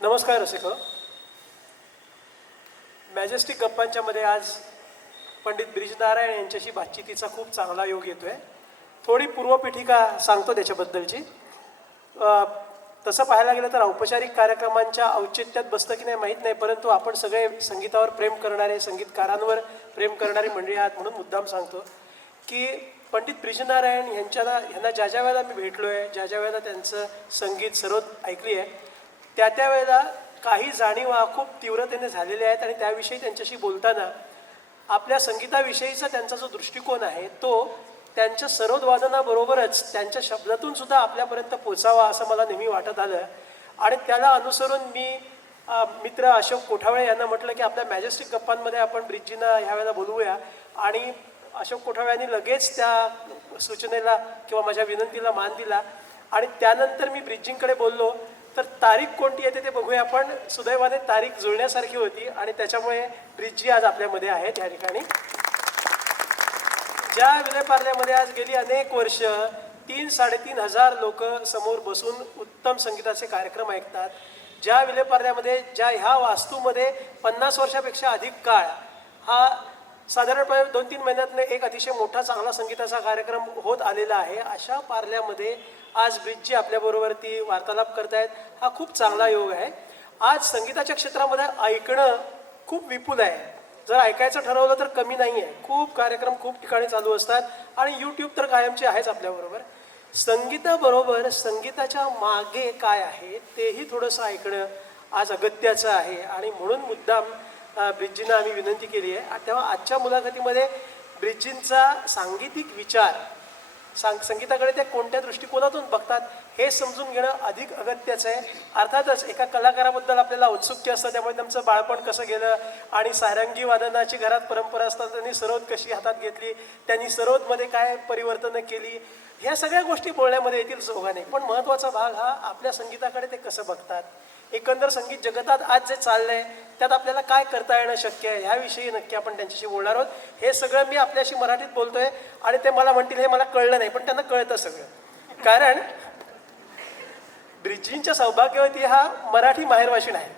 नमस्कार रसिक. मॅजेस्टिक गप्पांच्या मध्ये आज पंडित ब्रिजनारायण यांच्याशी बातचीतीचा खूप चांगला योग येतोय. थोडी पूर्वपीठिका सांगतो त्याच्याबद्दलची. तसं पाहायला गेलं तर औपचारिक कार्यक्रमांच्या औचित्यात बसतं की नाही माहीत नाही, परंतु आपण सगळे संगीतावर प्रेम करणारे, संगीतकारांवर प्रेम करणारी मंडळी आहात म्हणून मुद्दाम सांगतो की पंडित ब्रिजनारायण यांना ज्या ज्या वेळेला मी भेटलो आहे, ज्या ज्या वेळेला त्यांचं संगीत सर्वच ऐकली आहे, त्या वेळेला काही जाणीवा खूप तीव्रतेने झालेल्या आहेत आणि त्याविषयी त्यांच्याशी बोलताना आपल्या संगीताविषयीचा त्यांचा जो दृष्टिकोन आहे तो त्यांच्या सरोदवादनाबरोबरच त्यांच्या शब्दातून सुद्धा आपल्यापर्यंत पोचावा असं मला नेहमी वाटत आलं. आणि त्याला अनुसरून मी मित्र अशोक कोठावळे यांना म्हटलं की आपल्या मॅजेस्टिक गप्पांमध्ये आपण ब्रिजजींना ह्या वेळेला बोलवूया. आणि अशोक कोठावळे यांनी लगेच त्या सूचनेला किंवा माझ्या विनंतीला मान दिला. आणि त्यानंतर मी ब्रिजजींकडे बोललो तर तारीख कोणती येते ते बघूया. पण सुदैवाने तारीख जुळण्यासारखी होती आणि त्याच्यामुळे ब्रिजजी आज आपल्यामध्ये आहेत या ठिकाणी. ज्या विलेपार्ल्यामध्ये आज गेली अनेक वर्ष 3-3.5 हजार लोक समोर बसून उत्तम संगीताचे कार्यक्रम ऐकतात, ज्या विलेपार्ल्यामध्ये ह्या वास्तूमध्ये 50 वर्षापेक्षा अधिक काळ हा साधारणपणे 2-3 महिन्यातनं एक अतिशय मोठा चांगला संगीताचा कार्यक्रम होत आलेला आहे, अशा पार्ल्यामध्ये आज ब्रिजजी आपल्याबरोबरती वार्तालाप करतायत. हा खूप चांगला योग आहे. आज संगीताच्या क्षेत्रामध्ये ऐकणं खूप विपुल आहे. जर ऐकायचं ठरवलं तर कमी नाही आहे. खूप कार्यक्रम खूप ठिकाणी चालू असतात आणि यूट्यूब तर कायमचे आहेच आपल्याबरोबर. संगीताबरोबर संगीताच्या मागे काय आहे तेही थोडंसं ऐकणं आज अगत्याचं आहे आणि म्हणून मुद्दाम ब्रिजजींना आम्ही विनंती केली आहे. तेव्हा आजच्या मुलाखतीमध्ये ब्रिजजींचा सांगीतिक विचार, संगीताकडे ते कोणत्या दृष्टिकोनातून बघतात हे समजून घेणं अधिक अगत्याचं आहे. अर्थातच एका कलाकाराबद्दल आपल्याला उत्सुकता असतं, त्यामुळे त्यांचं बाळपण कसं गेलं आणि सारंगी वादनाची घरात परंपरा असतात, त्यांनी सरोद कशी हातात घेतली, त्यांनी सरोदमध्ये काय परिवर्तनं केली, ह्या सगळ्या गोष्टी बोलण्यामध्ये येतील चौघाने. पण महत्त्वाचा भाग हा आपल्या संगीताकडे ते कसं बघतात, एकंदर संगीत जगतात आज जे चाललंय त्यात आपल्याला काय करता येणं शक्य आहे ह्याविषयी नक्की आपण त्यांच्याशी बोलणार आहोत. हे सगळं मी आपल्याशी मराठीत बोलतोय आणि ते मला म्हणतील हे मला कळलं नाही, पण त्यांना कळतं सगळं. कारण ब्रिजजींच्या सौभाग्यवती हा मराठी माहेरवाशीण आहे.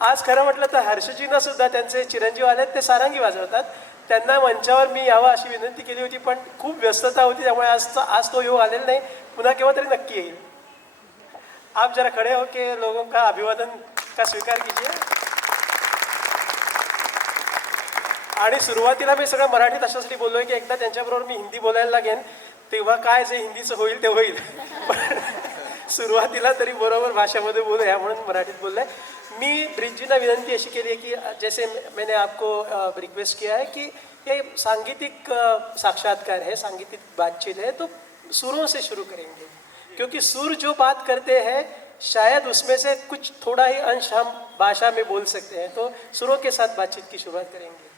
आज खरं म्हटलं तर हर्षजींना सुद्धा त्यांचे चिरंजीव आलेत, ते सारंगी वाजवतात. त्यांना मंचावर मी यावं अशी विनंती केली होती पण खूप व्यस्तता होती, त्यामुळे आज तो योग आलेला नाही. पुन्हा केव्हा तरी नक्की येईल. आप जरा खड़े हो के लोगों का अभिवादन का स्वीकार कीजिए. आणि सुरुवातीला मी सगळं मराठीत अशासाठी बोललोय की एकदा त्यांच्याबरोबर मी हिंदी बोलायला लागेन तेव्हा काय जे हिंदीचं होईल ते होईल. पण सुरुवातीला तरी बरोबर भाषेमध्ये बोलूया म्हणून मराठीत बोललोय. मी ब्रिजजींना विनंती अशी केली आहे की जैसे मैंने आपको रिक्वेस्ट किया है कि ये सांगीतिक साक्षात्कार है, सांगीतिक बातचीत है, तो सुरों से शुरू करेंगे क्योंकि सुर जो बात करते हैं शायद उसमें से कुछ थोड़ा ही अंश हम भाषा में बोल सकते हैं. तो सुरों के साथ बातचीत की शुरुआत करेंगे.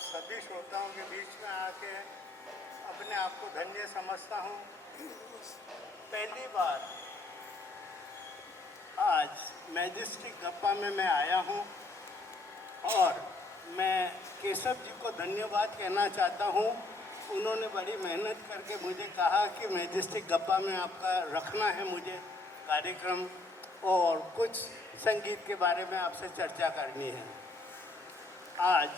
सभी श्रोताओं के बीच में आके अपने आप को धन्य समझता हूँ। पहली बार आज मैजेस्टिक गप्पा में मैं आया हूँ और मैं केशव जी को धन्यवाद कहना चाहता हूँ। उन्होंने बड़ी मेहनत करके मुझे कहा कि मैजेस्टिक गप्पा में आपका रखना है मुझे कार्यक्रम और कुछ संगीत के बारे में आपसे चर्चा करनी है। आज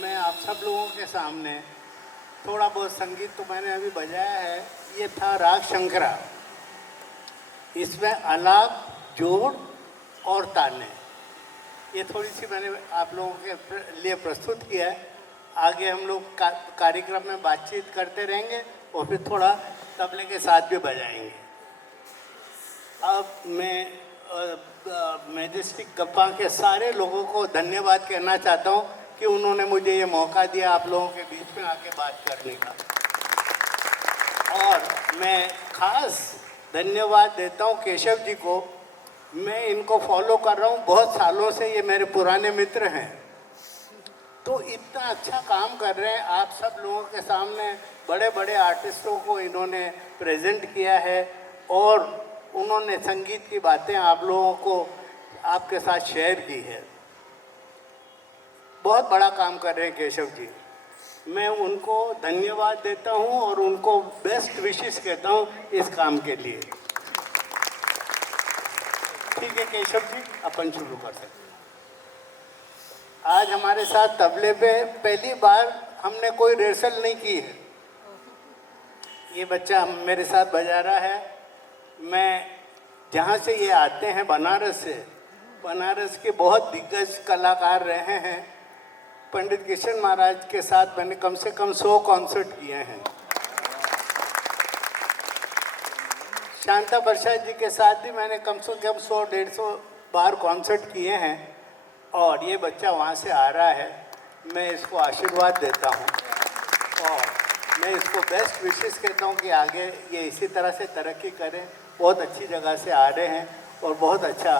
मैं आप सब लोगों के सामने थोड़ा बहुत संगीत तो मैंने अभी बजाया है। ये था राग शंकरा। इसमें आलाप, जोड़ और ताने, ये थोड़ी सी मैंने आप लोगों के लिए प्रस्तुत किया है। आगे हम लोग कार्यक्रम में बातचीत करते रहेंगे और फिर थोड़ा तबले के साथ भी बजाएंगे। अब मैं मैजेस्टिक गप्पा के सारे लोगों को धन्यवाद कहना चाहता हूँ कि उन्होंने मुझे ये मौका दिया आप लोगों के बीच में आके बात करने का। और मैं खास धन्यवाद देता हूँ केशव जी को। मैं इनको फॉलो कर रहा हूँ बहुत सालों से, ये मेरे पुराने मित्र हैं। तो इतना अच्छा काम कर रहे हैं, आप सब लोगों के सामने बड़े बड़े आर्टिस्टों को इन्होंने प्रेजेंट किया है और उन्होंने संगीत की बातें आप लोगों को आपके साथ शेयर की है। बहुत बड़ा काम कर रहे हैं केशव जी। मैं उनको धन्यवाद देता हूं और उनको बेस्ट विशेस कहता हूं इस काम के लिए। ठीक है केशव जी, अपन शुरू कर सकते हैं। आज हमारे साथ तबले पे पहली बार हमने कोई रिहर्सल नहीं की है। ये बच्चा मेरे साथ बजा रहा है। मैं जहाँ से ये आते हैं बनारस से, बनारस के बहुत दिग्गज कलाकार रहे हैं। पंडित किशन महाराज के साथ मैंने कम से कम 100 कॉन्सर्ट किए हैं। शांता प्रसाद जी के साथ भी मैंने कम से कम 100-150 बार कॉन्सर्ट किए हैं। और ये बच्चा वहाँ से आ रहा है, मैं इसको आशीर्वाद देता हूँ और मैं इसको बेस्ट विशेस कहता हूँ कि आगे ये इसी तरह से तरक्की करें। बहुत अच्छी जगह से आ रहे हैं और बहुत अच्छा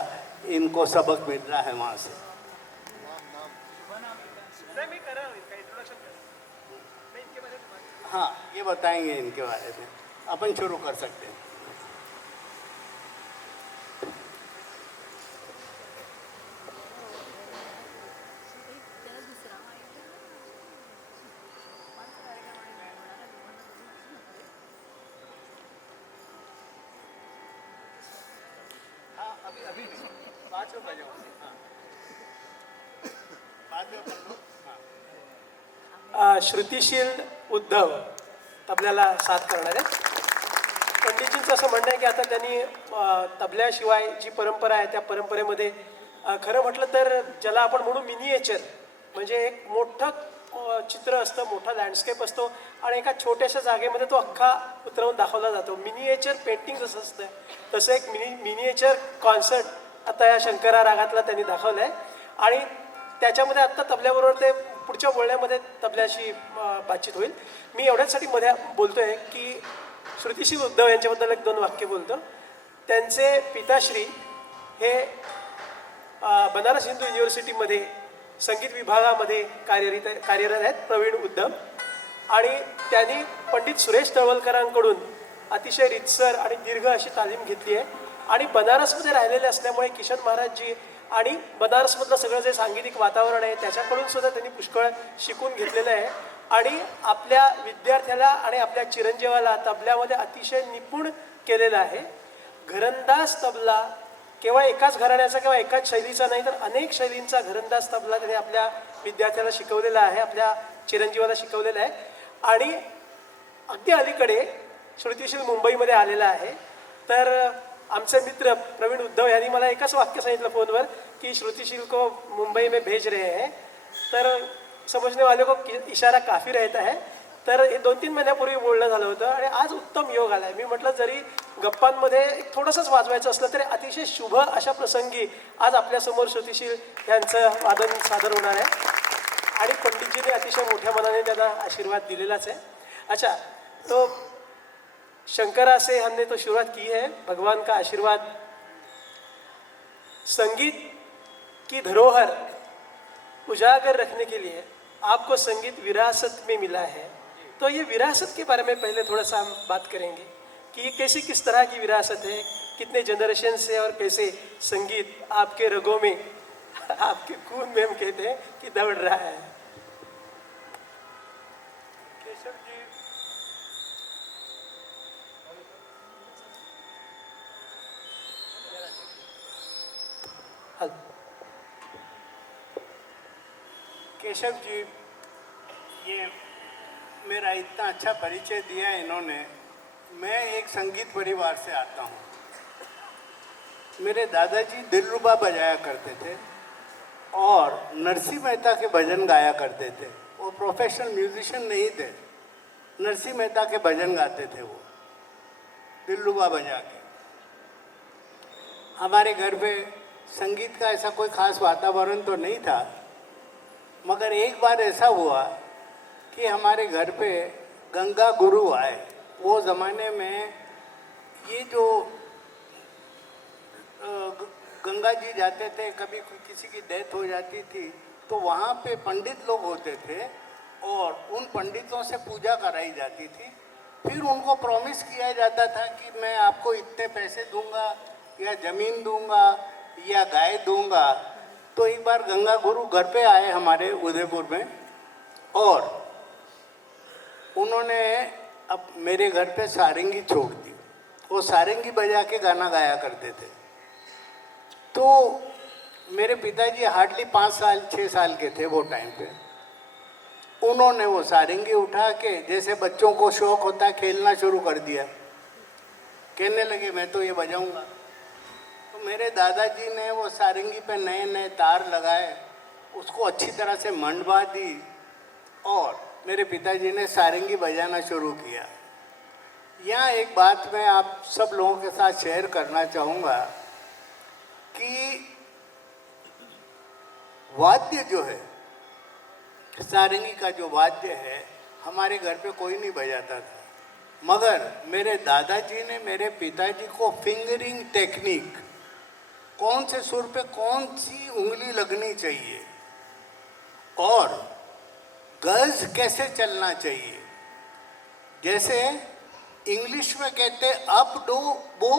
इनको सबक मिल रहा है वहाँ से। हाँ, ये बताएंगे इनके बारे में, अपन शुरू कर सकते हैं। अभी बाद में बजाऊंगी। हाँ, बाद में कर लो। श्रुतिशील उद्धव तबल्याला साथ करणार आहेत. पंडितजींचं असं म्हणणं आहे की आता त्यांनी तबल्याशिवाय जी परंपरा आहे त्या परंपरेमध्ये खरं म्हटलं तर ज्याला आपण म्हणू मिनिएचर, म्हणजे एक मोठं चित्र असतं, मोठा लँडस्केप असतो आणि एका छोट्याशा जागेमध्ये तो अख्खा उतरवून दाखवला जातो. मिनिएचर पेंटिंग जसं असतं तसं एक मिनिएचर कॉन्सर्ट आता या शंकरा रागातला त्यांनी दाखवलं आहे. आणि त्याच्यामध्ये आत्ता तबल्याबरोबर ते पुढच्या बोलण्यामध्ये तबल्याशी बातचीत होईल. मी एवढ्याचसाठी मध्ये बोलतोय की श्रुतिशील उद्धव यांच्याबद्दल 1-2 वाक्य बोलतो. त्यांचे पिताश्री हे बनारस हिंदू युनिव्हर्सिटीमध्ये संगीत विभागामध्ये कार्यरत आहेत, प्रवीण उद्धव. आणि त्यांनी पंडित सुरेश तळवलकरांकडून अतिशय रितसर आणि दीर्घ अशी तालीम घेतली आहे. आणि बनारसमध्ये राहिलेले असल्यामुळे किशन महाराजजी आणि बनारसमधलं सगळं जे सांगीतिक वातावरण आहे त्याच्याकडून सुद्धा त्यांनी पुष्कळ शिकून घेतलेलं आहे. आणि आपल्या विद्यार्थ्याला आणि आपल्या चिरंजीवाला तबल्यामध्ये अतिशय निपुण केलेलं आहे. घरंदाज तबला केवळ एकाच घराण्याचा किंवा एकाच शैलीचा नाही तर अनेक शैलींचा घरंदाज तबला त्यांनी आपल्या विद्यार्थ्याला शिकवलेला आहे, आपल्या चिरंजीवाला शिकवलेला आहे. आणि अगदी अलीकडे श्रुतिशील मुंबईमध्ये आलेला आहे. तर आमचे मित्र प्रवीण उद्धव यांनी मला एकच वाक्य सांगितलं फोनवर की श्रुतिशील को मुंबई में भेज रहे हैं. तर समजने वाले को इशारा काफी रहता है. तर हे 2-3 महिन्यापूर्वी बोलणं झालं होतं आणि आज उत्तम योग आला आहे. मी म्हटलं जरी गप्पांमध्ये एक थोडंसंच वाजवायचं असलं तरी अतिशय शुभ अशा प्रसंगी आज आपल्यासमोर श्रुतिशील यांचं वादन सादर होणार आहे. आणि पंडितजीने अतिशय मोठ्या मनाने त्यांना आशीर्वाद दिलेलाच आहे. अच्छा, तो शंकरा से हमने तो शुरुआत की है, भगवान का आशीर्वाद. संगीत की धरोहर उजागर रखने के लिए आपको संगीत विरासत में मिला है. तो ये विरासत के बारे में पहले थोड़ा सा हम बात करेंगे कि ये कैसी किस तरह की विरासत है, कितने जनरेशन से और कैसे संगीत आपके रगों में आपके खून में हम कहते हैं कि दौड़ रहा है. केशव जी, केशव जी, ये मेरा इतना अच्छा परिचय दिया इन्होंने. मैं एक संगीत परिवार से आता हूँ. मेरे दादाजी दिलरुबा बजाया करते थे और नरसिंह मेहता के भजन गाया करते थे. वो प्रोफेशनल म्यूजिशियन नहीं थे, नरसिंह मेहता के भजन गाते थे वो दिलरुबा बजा के. हमारे घर पे संगीत का ऐसा कोई खास वातावरण तो नहीं था, मगर एक बार ऐसा हुआ कि हमारे घर पे गंगा गुरु आए. वो ज़माने में ये जो गंगा जी जाते थे, कभी किसी की डेथ हो जाती थी तो वहाँ पे पंडित लोग होते थे और उन पंडितों से पूजा कराई जाती थी. फिर उनको प्रॉमिस किया जाता था कि मैं आपको इतने पैसे दूंगा या ज़मीन दूंगा या गाय दूंगा. तो एक बार गंगा गुरु घर पे आए हमारे उदयपुर में और उन्होंने अब मेरे घर पे सारंगी छोड़ दी. वो सारंगी बजा के गाना गाया करते थे. तो मेरे पिताजी हार्डली 5-6 साल के थे वो टाइम पे. उन्होंने वो सारंगी उठा के जैसे बच्चों को शौक होता है खेलना शुरू कर दिया. कहने लगे मैं तो ये बजाऊंगा. तो मेरे दादाजी ने वो सारंगी पे नए नए तार लगाए, उसको अच्छी तरह से मंडवा दी और मेरे पिताजी ने सारंगी बजाना शुरू किया। यहाँ एक बात मैं आप सब लोगों के साथ शेयर करना चाहूँगा कि वाद्य जो है, सारंगी का जो वाद्य है, हमारे घर पे कोई नहीं बजाता था, मगर मेरे दादाजी ने मेरे पिताजी को फिंगरिंग टेक्निक, कौन से सुर पे कौन सी उंगली लगनी चाहिए और गज कैसे चलना चाहिए, जैसे इंग्लिश में कहते हैं अप डो बो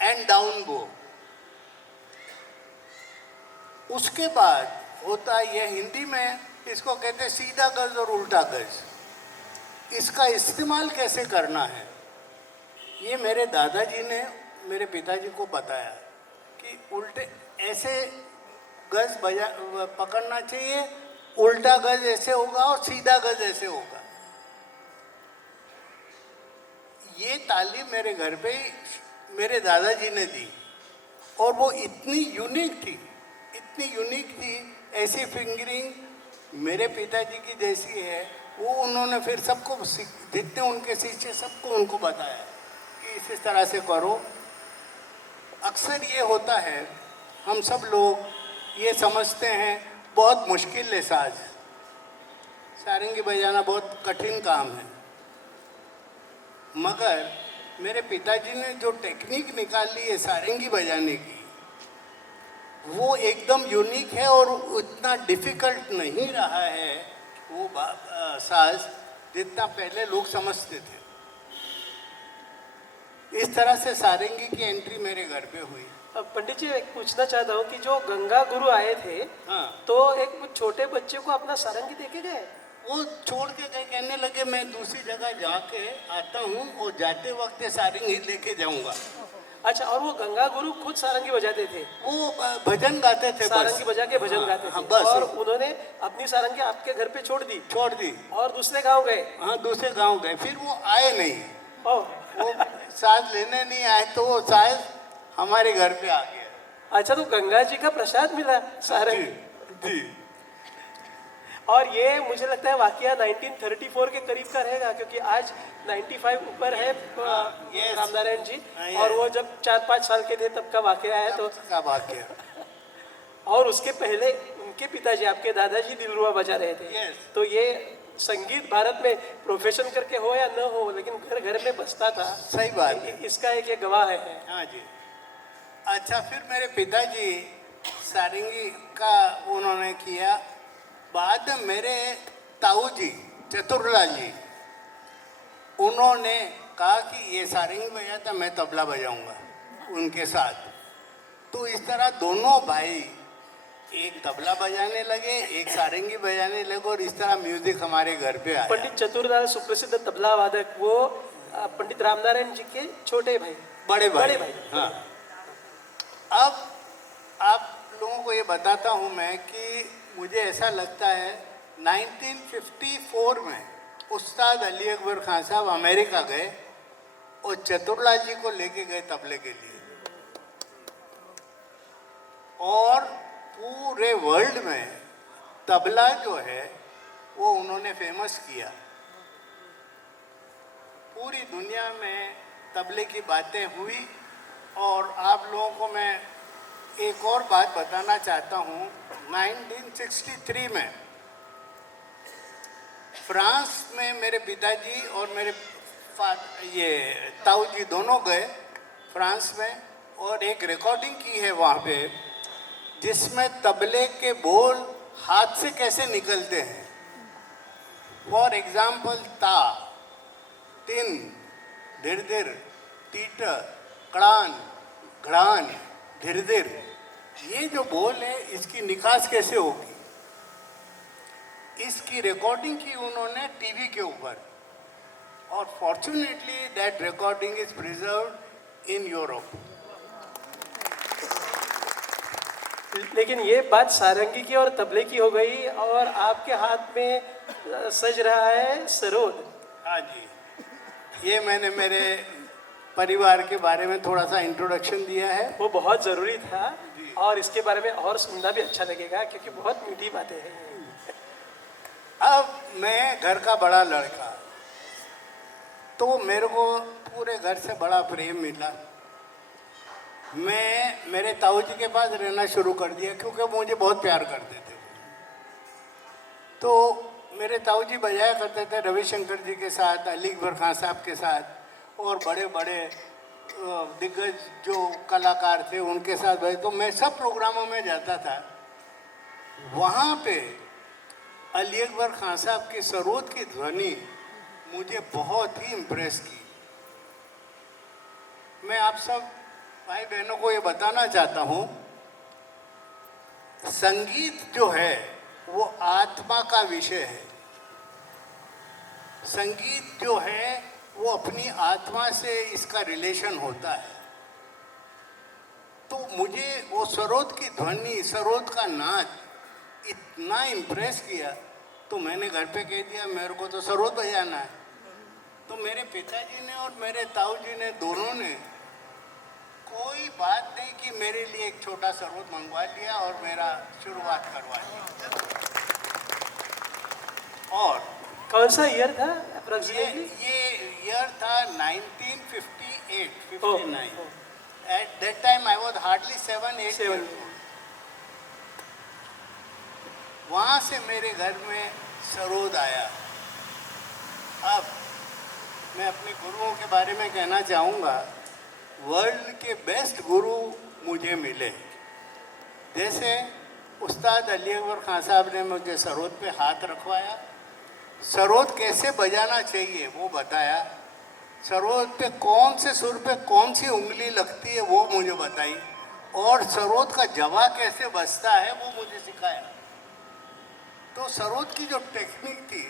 एंड डाउन बो, उसके बाद होता है हिंदी में इसको कहते हैं सीधा गज और उल्टा गज, इसका इस्तेमाल कैसे करना है ये मेरे दादाजी ने मेरे पिताजी को बताया कि उल्टे ऐसे गज बजा पकड़ना चाहिए, उल्टा गज ऐसे होगा और सीधा गज ऐसे होगा। ये तालीम मेरे घर पे ही मेरे दादाजी ने दी और वो इतनी यूनिक थी, इतनी यूनिक थी, ऐसी फिंगरिंग मेरे पिताजी की जैसी है, वो उन्होंने फिर सबको जितने उनके शिष्य सबको उनको बताया कि इस तरह से करो। अक्सर ये होता है, हम सब लोग ये समझते हैं बहुत मुश्किल है साज, सारंगी बजाना बहुत कठिन काम है, मगर मेरे पिताजी ने जो टेक्निक निकाली है सारंगी बजाने की, वो एकदम यूनिक है और उतना डिफ़िकल्ट नहीं रहा है वो साज जितना पहले लोग समझते थे। इस तरह से सारंगी की एंट्री मेरे घर पे हुई। अब पंडित जी, एक पूछना चाहता हूँ कि जो गंगा गुरु आए थे, हाँ, तो एक छोटे बच्चे को अपना सारंगी देके गए, वो छोड़ के गए, कहने लगे मैं दूसरी जगह जाके आता हूँ और जाते वक्त सारंगी लेके जाऊंगा। अच्छा, और वो गंगा गुरु खुद सारंगी बजाते थे? वो भजन गाते थे, सारंगी बजा के भजन गाते थे। हाँ, बस। और उन्होंने अपनी सारंगी आपके घर पे छोड़ दी और दूसरे गांव गए? हाँ, दूसरे गांव गए, फिर वो आए नहीं, ओह, वो साथ लेने नहीं आए, तो वो शायद हमारे घर पे आ गया। अच्छा, तो गंगा जी का प्रसाद मिला सारंगी? जी। और ये मुझे लगता है वाकया 1934 के करीब का रहेगा, क्योंकि आज 95 ऊपर है रामनारायण जी, और वो जब 4-5 साल के थे तब का वाकया है। तो का वाकया। और उसके पहले उनके पिताजी, आपके दादाजी दिलरुबा बजा रहे थे। तो ये संगीत भारत में प्रोफेशन करके हो या न हो, लेकिन घर घर में बजता था। सही बात है। इसका एक ये गवाह है। हाँ जी। अच्छा, फिर मेरे पिताजी सारंगी का उन्होंने किया, बाद में मेरे ताऊ जी चतुरलाल जी, उन्होंने कहा कि ये सारंगी बजाता, मैं तबला बजाऊंगा उनके साथ। तो इस तरह दोनों भाई एक तबला बजाने लगे, एक सारंगी बजाने लगे, और इस तरह म्यूजिक हमारे घर पे आया। पंडित चतुरलाल सुप्रसिद्ध तबला वादक, वो पंडित रामनारायण जी के छोटे भाई, बड़े भाई। हाँ। अब आप लोगों को ये बताता हूँ मैं कि मुझे ऐसा लगता है 1954 में उस्ताद अली अकबर खान साहब अमेरिका गए और चतुरलाल जी को लेके गए तबले के लिए, और पूरे वर्ल्ड में तबला जो है वो उन्होंने फेमस किया। पूरी दुनिया में तबले की बातें हुई। और आप लोगों को मैं एक और बात बताना चाहता हूँ, 1963 में फ्रांस में मेरे पिताजी और मेरे ये ताऊ जी दोनों गए फ्रांस में, और एक रिकॉर्डिंग की है वहाँ पे, जिसमें तबले के बोल हाथ से कैसे निकलते हैं। फॉर एग्जाम्पल, ता, तिन, धीर धीर, टीट, कड़ान, घड़ान, धीर धीर, ये जो बोल है इसकी निकास कैसे होगी, इसकी रिकॉर्डिंग की उन्होंने टीवी के ऊपर, और fortunately that recording is preserved in Europe. लेकिन ये बात सारंगी की और तबले की हो गई, और आपके हाथ में सज रहा है सरोद। हाँ जी, ये मैंने मेरे परिवार के बारे में थोड़ा सा इंट्रोडक्शन दिया है। वो बहुत ज़रूरी था और इसके बारे में और सुनना भी अच्छा लगेगा क्योंकि बहुत मीठी बातें हैं। अब मैं घर का बड़ा लड़का, तो मेरे को पूरे घर से बड़ा प्रेम मिला। मैं मेरे ताऊ जी के पास रहना शुरू कर दिया क्योंकि वो मुझे बहुत प्यार करते थे। तो मेरे ताऊ जी बजाया करते थे रविशंकर जी के साथ, अली अकबर खान साहब के साथ और बड़े बड़े दिग्गज जो कलाकार थे उनके साथ बजे। तो मैं सब प्रोग्रामों में जाता था। वहाँ पे अली अकबर खान साहब की सरोद की ध्वनि मुझे बहुत ही इम्प्रेस की। मैं आप सब भाई बहनों को ये बताना चाहता हूँ, संगीत जो है वो आत्मा का विषय है। संगीत जो है वो अपनी आत्मा से इसका रिलेशन होता है। तो मुझे वो सरोद की ध्वनि, सरोद का नाच इतना इम्प्रेस किया, तो मैंने घर पे कह दिया मेरे को तो सरोद बजाना है। तो मेरे पिताजी ने और मेरे ताऊ जी ने दोनों ने कोई बात नहीं कि मेरे लिए एक छोटा सरोद मंगवा लिया और मेरा शुरुआत करवा दी। और कौन सा ईयर था ये अप्रोक्सीमेटली? ये ईयर था 1958, 59। At that time I was hardly 7-8 years old. वहाँ से मेरे घर में सरोद आया। अब मैं अपने गुरुओं के बारे में कहना चाहूँगा, वर्ल्ड के बेस्ट गुरु मुझे मिले। जैसे उस्ताद अली अकबर खान साहब ने मुझे सरोद पे हाथ रखवाया, सरोद कैसे बजाना चाहिए वो बताया, सरोद पे कौन से सुर पे कौन सी उंगली लगती है वो मुझे बताई, और सरोद का जवा कैसे बजता है वो मुझे सिखाया। तो सरोद की जो टेक्निक थी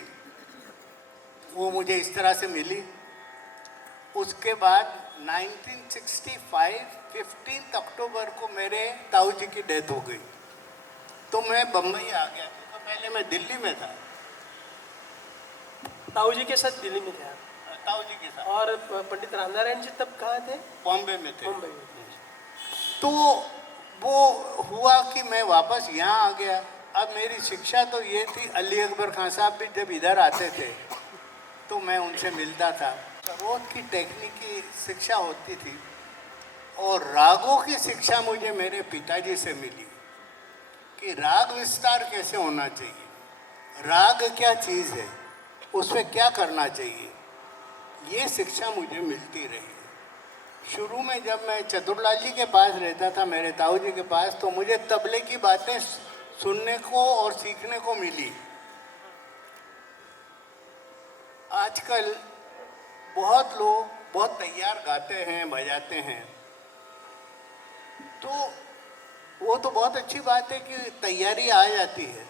वो मुझे इस तरह से मिली। उसके बाद 1965 15 अक्टूबर को मेरे ताऊ जी की डेथ हो गई। तो मैं बम्बई आ गया, क्योंकि पहले मैं दिल्ली में था। ताऊ जी के साथ दिल्ली में थे आप? ताऊ जी के साथ। और पंडित रामनारायण जी तब कहाँ थे? बॉम्बे में थे। मुंबई में थे। तो वो हुआ कि मैं वापस यहाँ आ गया। अब मेरी शिक्षा तो ये थी, अली अकबर खान साहब भी जब इधर आते थे तो मैं उनसे मिलता था। सरोद की टेक्निक की शिक्षा होती थी और रागों की शिक्षा मुझे मेरे पिताजी से मिली कि राग विस्तार कैसे होना चाहिए, राग क्या चीज़ है, उसमें क्या करना चाहिए, ये शिक्षा मुझे मिलती रही। शुरू में जब मैं चतुरलाल जी के पास रहता था, मेरे ताऊ जी के पास, तो मुझे तबले की बातें सुनने को और सीखने को मिली। आजकल बहुत लोग बहुत तैयार गाते हैं, बजाते हैं, तो वो तो बहुत अच्छी बात है कि तैयारी आ जाती है।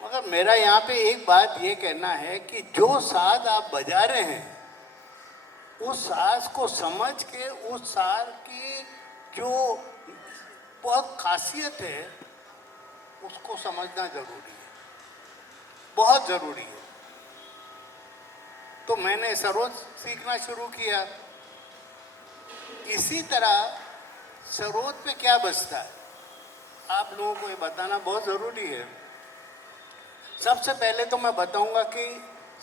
मगर मेरा यहाँ पे एक बात ये कहना है कि जो साज आप बजा रहे हैं, उस साज को समझ के उस साज की जो बहुत खासियत है उसको समझना जरूरी है, बहुत ज़रूरी है। तो मैंने सरोद सीखना शुरू किया। इसी तरह सरोद पे क्या बजता है आप लोगों को ये बताना बहुत ज़रूरी है। सबसे पहले तो मैं बताऊंगा कि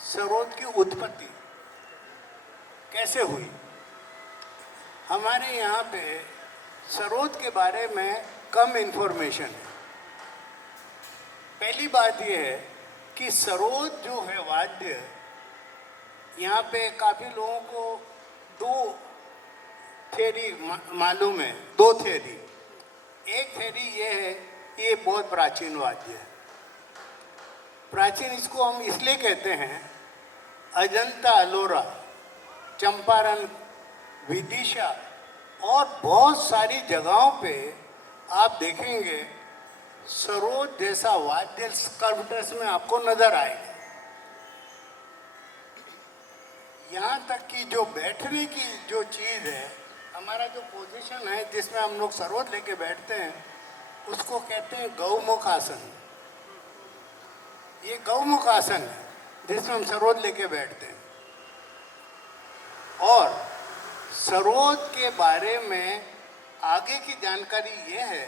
सरोद की उत्पत्ति कैसे हुई। हमारे यहाँ पे सरोद के बारे में कम इन्फॉर्मेशन है। पहली बात यह है कि सरोद जो है वाद्य, यहाँ पे काफ़ी लोगों को दो थ्योरी मालूम है, दो थ्योरी। एक थ्योरी ये है कि ये बहुत प्राचीन वाद्य है। प्राचीन इसको हम इसलिए कहते हैं, अजंता अलोरा, चंपारण, विदिशा और बहुत सारी जगहों पे आप देखेंगे सरोद जैसा वाद्य स्कल्पचर्स में आपको नजर आएगा। यहाँ तक कि जो बैठने की जो चीज़ है, हमारा जो पोजीशन है जिसमें हम लोग सरोद लेके बैठते हैं, उसको कहते हैं गौमुख आसन। ये गौमुख आसन है जिसमें हम सरोद लेके बैठते हैं। और सरोद के बारे में आगे की जानकारी ये है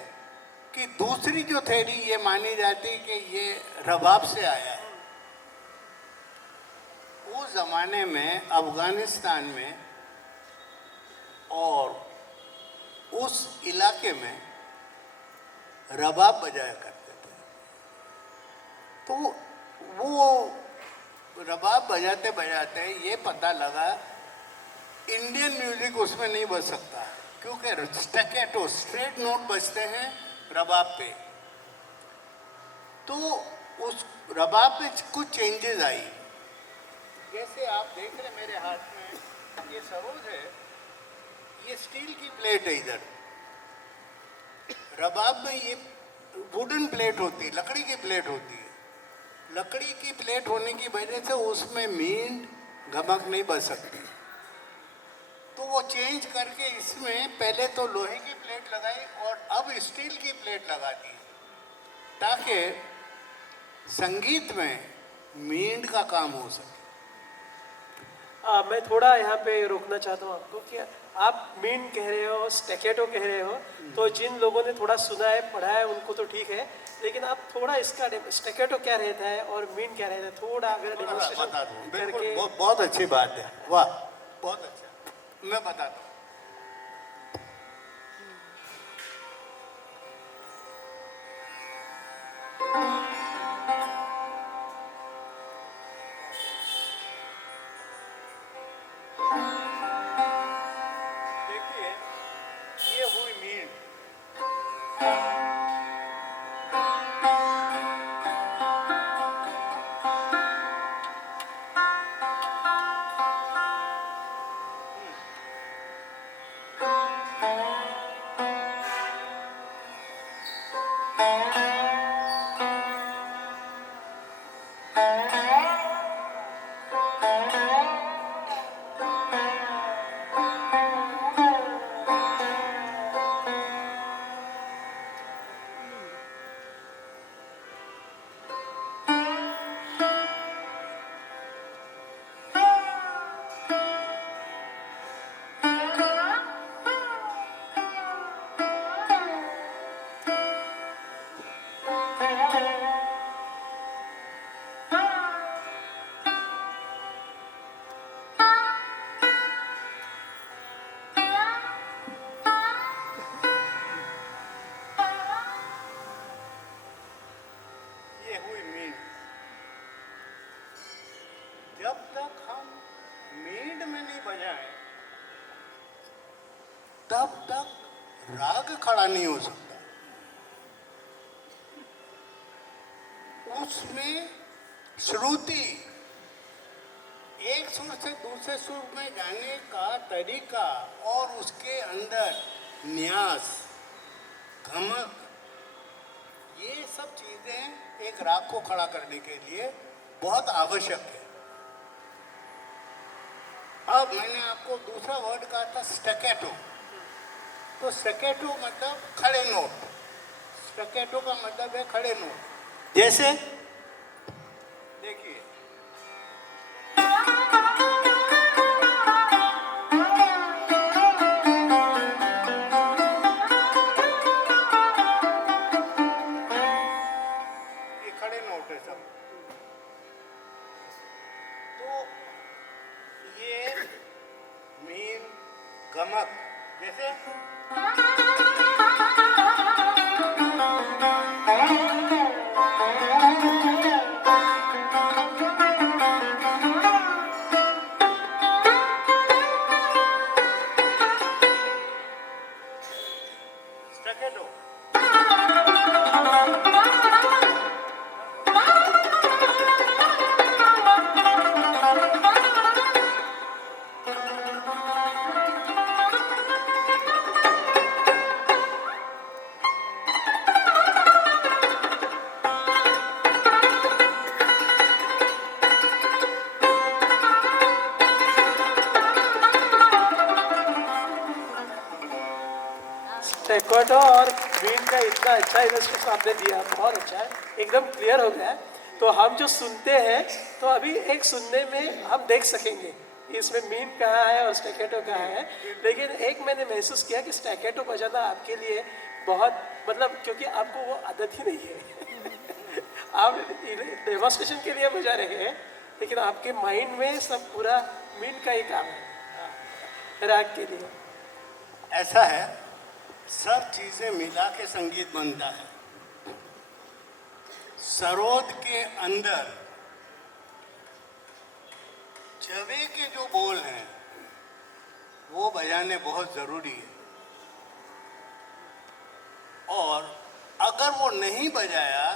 कि दूसरी जो थ्योरी ये मानी जाती है कि ये रबाब से आया है। उस ज़माने में अफ़गानिस्तान में और उस इलाके में रबाब बजाया करते थे। तो वो रबाब बजाते बजाते ये पता लगा इंडियन म्यूजिक उसमें नहीं बज सकता, क्योंकि स्टैकेटो स्ट्रेट नोट बजते हैं रबाब पे। तो उस रबाब में कुछ चेंजेस आई। जैसे आप देख रहे हैं मेरे हाथ में ये सरोज है, ये स्टील की प्लेट है। इधर रबाब में ये वुडन प्लेट होती है, लकड़ी की प्लेट होती है। लकड़ी की प्लेट होने की वजह से उसमें मींड गमक नहीं बज सकती। तो वो चेंज करके इसमें पहले तो लोहे की प्लेट लगाई और अब स्टील की प्लेट लगा दी, ताकि संगीत में मींड का काम हो सके। मैं थोड़ा यहाँ पे रोकना चाहता हूँ आपको कि आप मीन कह रहे हो, स्टैकेटो कह रहे हो, तो जिन लोगों ने थोड़ा सुना है, पढ़ा है, उनको तो ठीक है, लेकिन आप थोड़ा इसका स्टैकेटो क्या रहता है और मीन क्या रहता है थोड़ा अगर बता दूं। डेमोन्स्ट्रेशन बिल्कुल, करके। बहुत अच्छी बात है, वाह, बहुत अच्छा। मैं बताता हूँ। देखिए, ये हुई मींड। ये हुई मींड। जब तक हम मींड में नहीं बजाएं, तब तक राग खड़ा नहीं हो सकता। उसमें श्रुति, एक सुर से दूसरे सुर में जाने का तरीका और उसके अंदर न्यास, गमक, ये सब चीजें एक राग को खड़ा करने के लिए बहुत आवश्यक है। अब मैंने आपको दूसरा वर्ड कहा था स्टैकेटो। तो स्टैकेटो मतलब खड़े नोट। स्टैकेटो का मतलब है खड़े नोट। जैसे देखिए, ये खड़े नोट है सब। तो ये मीन, गमक, जैसे स्टैकेटो। स्टैकेटो और मीन का इतना अच्छा इलस्ट्रेशन आपने दिया, बहुत अच्छा है, एकदम क्लियर हो गया है। तो हम जो सुनते हैं, तो अभी एक सुनने में हम देख सकेंगे इसमें मीम कहाँ है और स्टैकेटो कहाँ है, लेकिन एक मैंने महसूस किया कि स्टैकेटो बजाना आपके लिए बहुत मतलब, क्योंकि आपको वो आदत ही नहीं है आप डेमोस्ट्रेशन के लिए बजा रहे हैं, लेकिन आपके माइंड में सब पूरा मीम का ही काम है राग के लिए। ऐसा है, सब चीजें मिला के संगीत बनता है। सरोद के अंदर जवे के जो बोल हैं वो बजाने बहुत जरूरी है, और अगर वो नहीं बजाया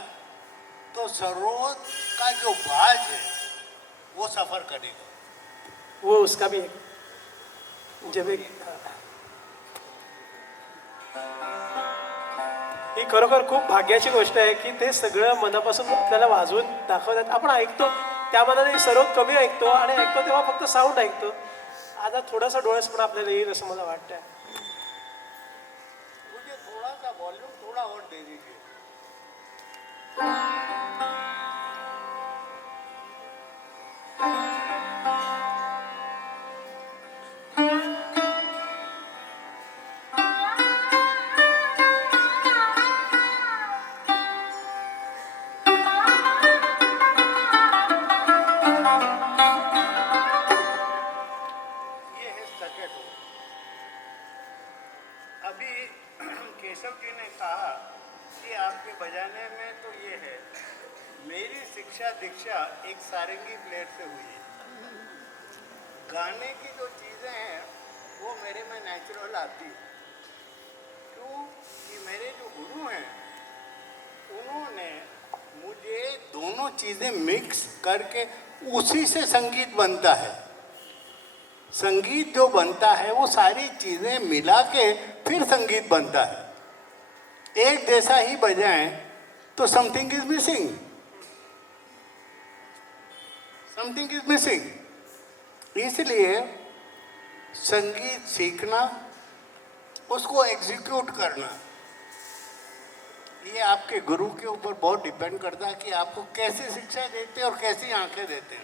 तो सरोद का जो बाज है वो सफर करेगा। वो उसका भी एक जब एक ही खरोखर खूप भाग्याची गोष्ट आहे की ते सगळं मनापासून आपल्याला वाजवून दाखवतात. आपण ऐकतो त्या मनाने सरोद कमी ऐकतो आणि ऐकतो तेव्हा फक्त साऊंड ऐकतो. आता थोडासा डोळसपण आपल्याला येईल असं मला वाटतं. मुझे थोड़ा सा वॉल्यूम थोड़ा और दे दीजिए। ये है स्टैकेटो। अभी केशव जी ने कहा कि आपके बजाने में तो ये है, मेरी शिक्षा दीक्षा एक सारंगी प्लेयर से हुई है। गाने की जो चीज़ें हैं वो मेरे में नेचुरल आती है, क्यों कि मेरे जो गुरु हैं उन्होंने मुझे दोनों चीज़ें मिक्स करके, उसी से संगीत बनता है। संगीत जो बनता है वो सारी चीजें मिला के फिर संगीत बनता है। एक जैसा ही बजाएं तो something is missing, something is missing. इसलिए संगीत सीखना, उसको एग्जीक्यूट करना, ये आपके गुरु के ऊपर बहुत डिपेंड करता है कि आपको कैसे शिक्षा देते हैं और कैसी आंखें देते हैं।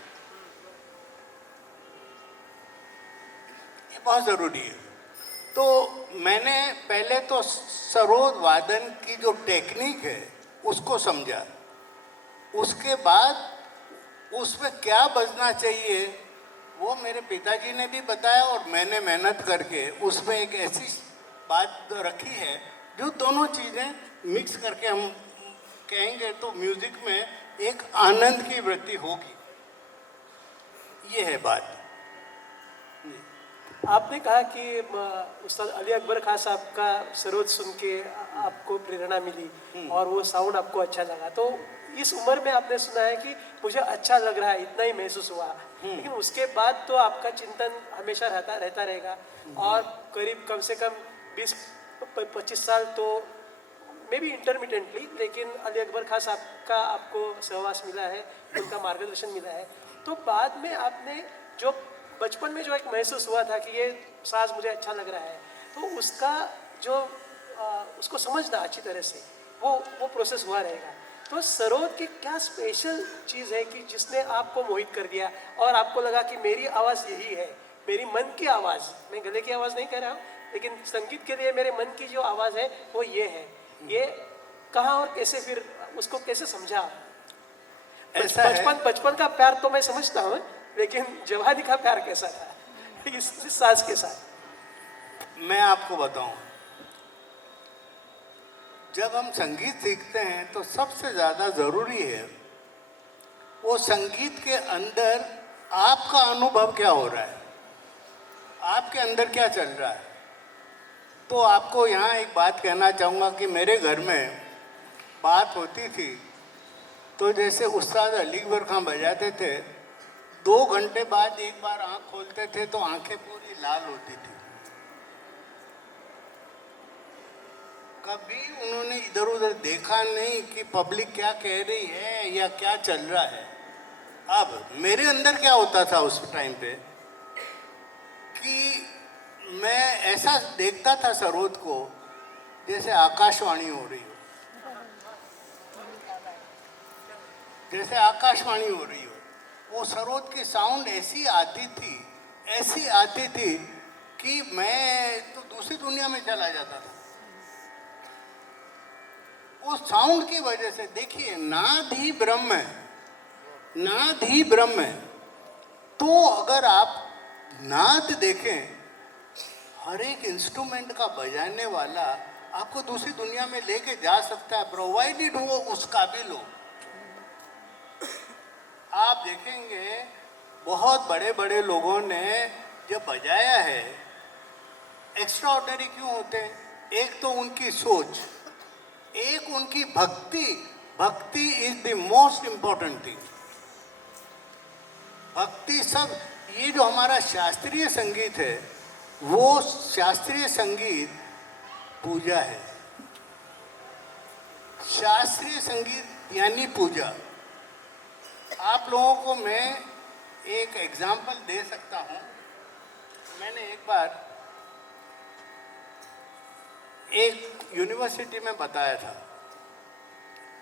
ये बहुत ज़रूरी है। तो मैंने पहले तो सरोद वादन की जो टेक्निक है उसको समझा, उसके बाद उसमें क्या बजना चाहिए वो मेरे पिताजी ने भी बताया, और मैंने मेहनत करके उसमें एक ऐसी बात रखी है जो दोनों चीज़ें मिक्स करके हम कहेंगे तो म्यूज़िक में एक आनंद की वृत्ति होगी। ये है बात। आपने कहा कि उस्ताद अली अकबर खान साहब का सरोद सुन के आपको प्रेरणा मिली और वो साउंड आपको अच्छा लगा. तो इस उम्र में आपने सुना है कि मुझे अच्छा लग रहा है, इतना ही महसूस हुआ. लेकिन उसके बाद तो आपका चिंतन हमेशा रहता रहेगा. और करीब कम से कम 20-25 साल तो मे बी इंटरमिटेंटली, लेकिन अली अकबर खान साहब का आपको सहवास मिला है, उनका मार्गदर्शन मिला है. तो बाद में आपने जो बचपन में जो एक महसूस हुआ था कि ये साज मुझे अच्छा लग रहा है, तो उसका जो उसको समझना अच्छी तरह से वो प्रोसेस हुआ रहेगा. तो सरोद की क्या स्पेशल चीज़ है कि जिसने आपको मोहित कर दिया और आपको लगा कि मेरी आवाज़ यही है, मेरी मन की आवाज़, मैं गले की आवाज़ नहीं कह रहा हूँ, लेकिन संगीत के लिए मेरे मन की जो आवाज़ है वो ये है. ये कहाँ और कैसे, फिर उसको कैसे समझा? बचपन का प्यार तो मैं समझता हूँ, लेकिन जवानी का प्यार कैसा था इस साज के साथ? मैं आपको बताऊं, जब हम संगीत सीखते हैं तो सबसे ज़्यादा ज़रूरी है वो संगीत के अंदर आपका अनुभव क्या हो रहा है, आपके अंदर क्या चल रहा है. तो आपको यहाँ एक बात कहना चाहूँगा कि मेरे घर में बात होती थी तो जैसे उस्ताद अली अकबर खान बजाते थे, 2 घंटे बाद एक बार आँख खोलते थे तो आंखें पूरी लाल होती थी. कभी उन्होंने इधर उधर देखा नहीं कि पब्लिक क्या कह रही है या क्या चल रहा है. अब मेरे अंदर क्या होता था उस टाइम पे कि मैं ऐसा देखता था सरोद को जैसे आकाशवाणी हो रही हो, जैसे आकाशवाणी हो रही हो. वो सरोद की साउंड ऐसी आती थी ऐसी आती थी कि मैं तो दूसरी दुनिया में चला जाता था उस साउंड की वजह से। देखिए, नाद ही ब्रह्म है, नाद ही ब्रह्म है। तो अगर आप नाद देखें, हर एक इंस्ट्रूमेंट का बजाने वाला आपको दूसरी दुनिया में लेके जा सकता है, प्रोवाइडेड हो उस काबिल हो। आप देखेंगे बहुत बड़े बड़े लोगों ने जब बजाया है, एक्स्ट्रा ऑर्डिनरी क्यों होते हैं? एक तो उनकी सोच, एक उनकी भक्ति। भक्ति is the most important thing. भक्ति सब, ये जो हमारा शास्त्रीय संगीत है, वो शास्त्रीय संगीत पूजा है। शास्त्रीय संगीत यानी पूजा। आप लोगों को मैं एक एग्जाम्पल दे सकता हूँ। मैंने एक बार एक यूनिवर्सिटी में बताया था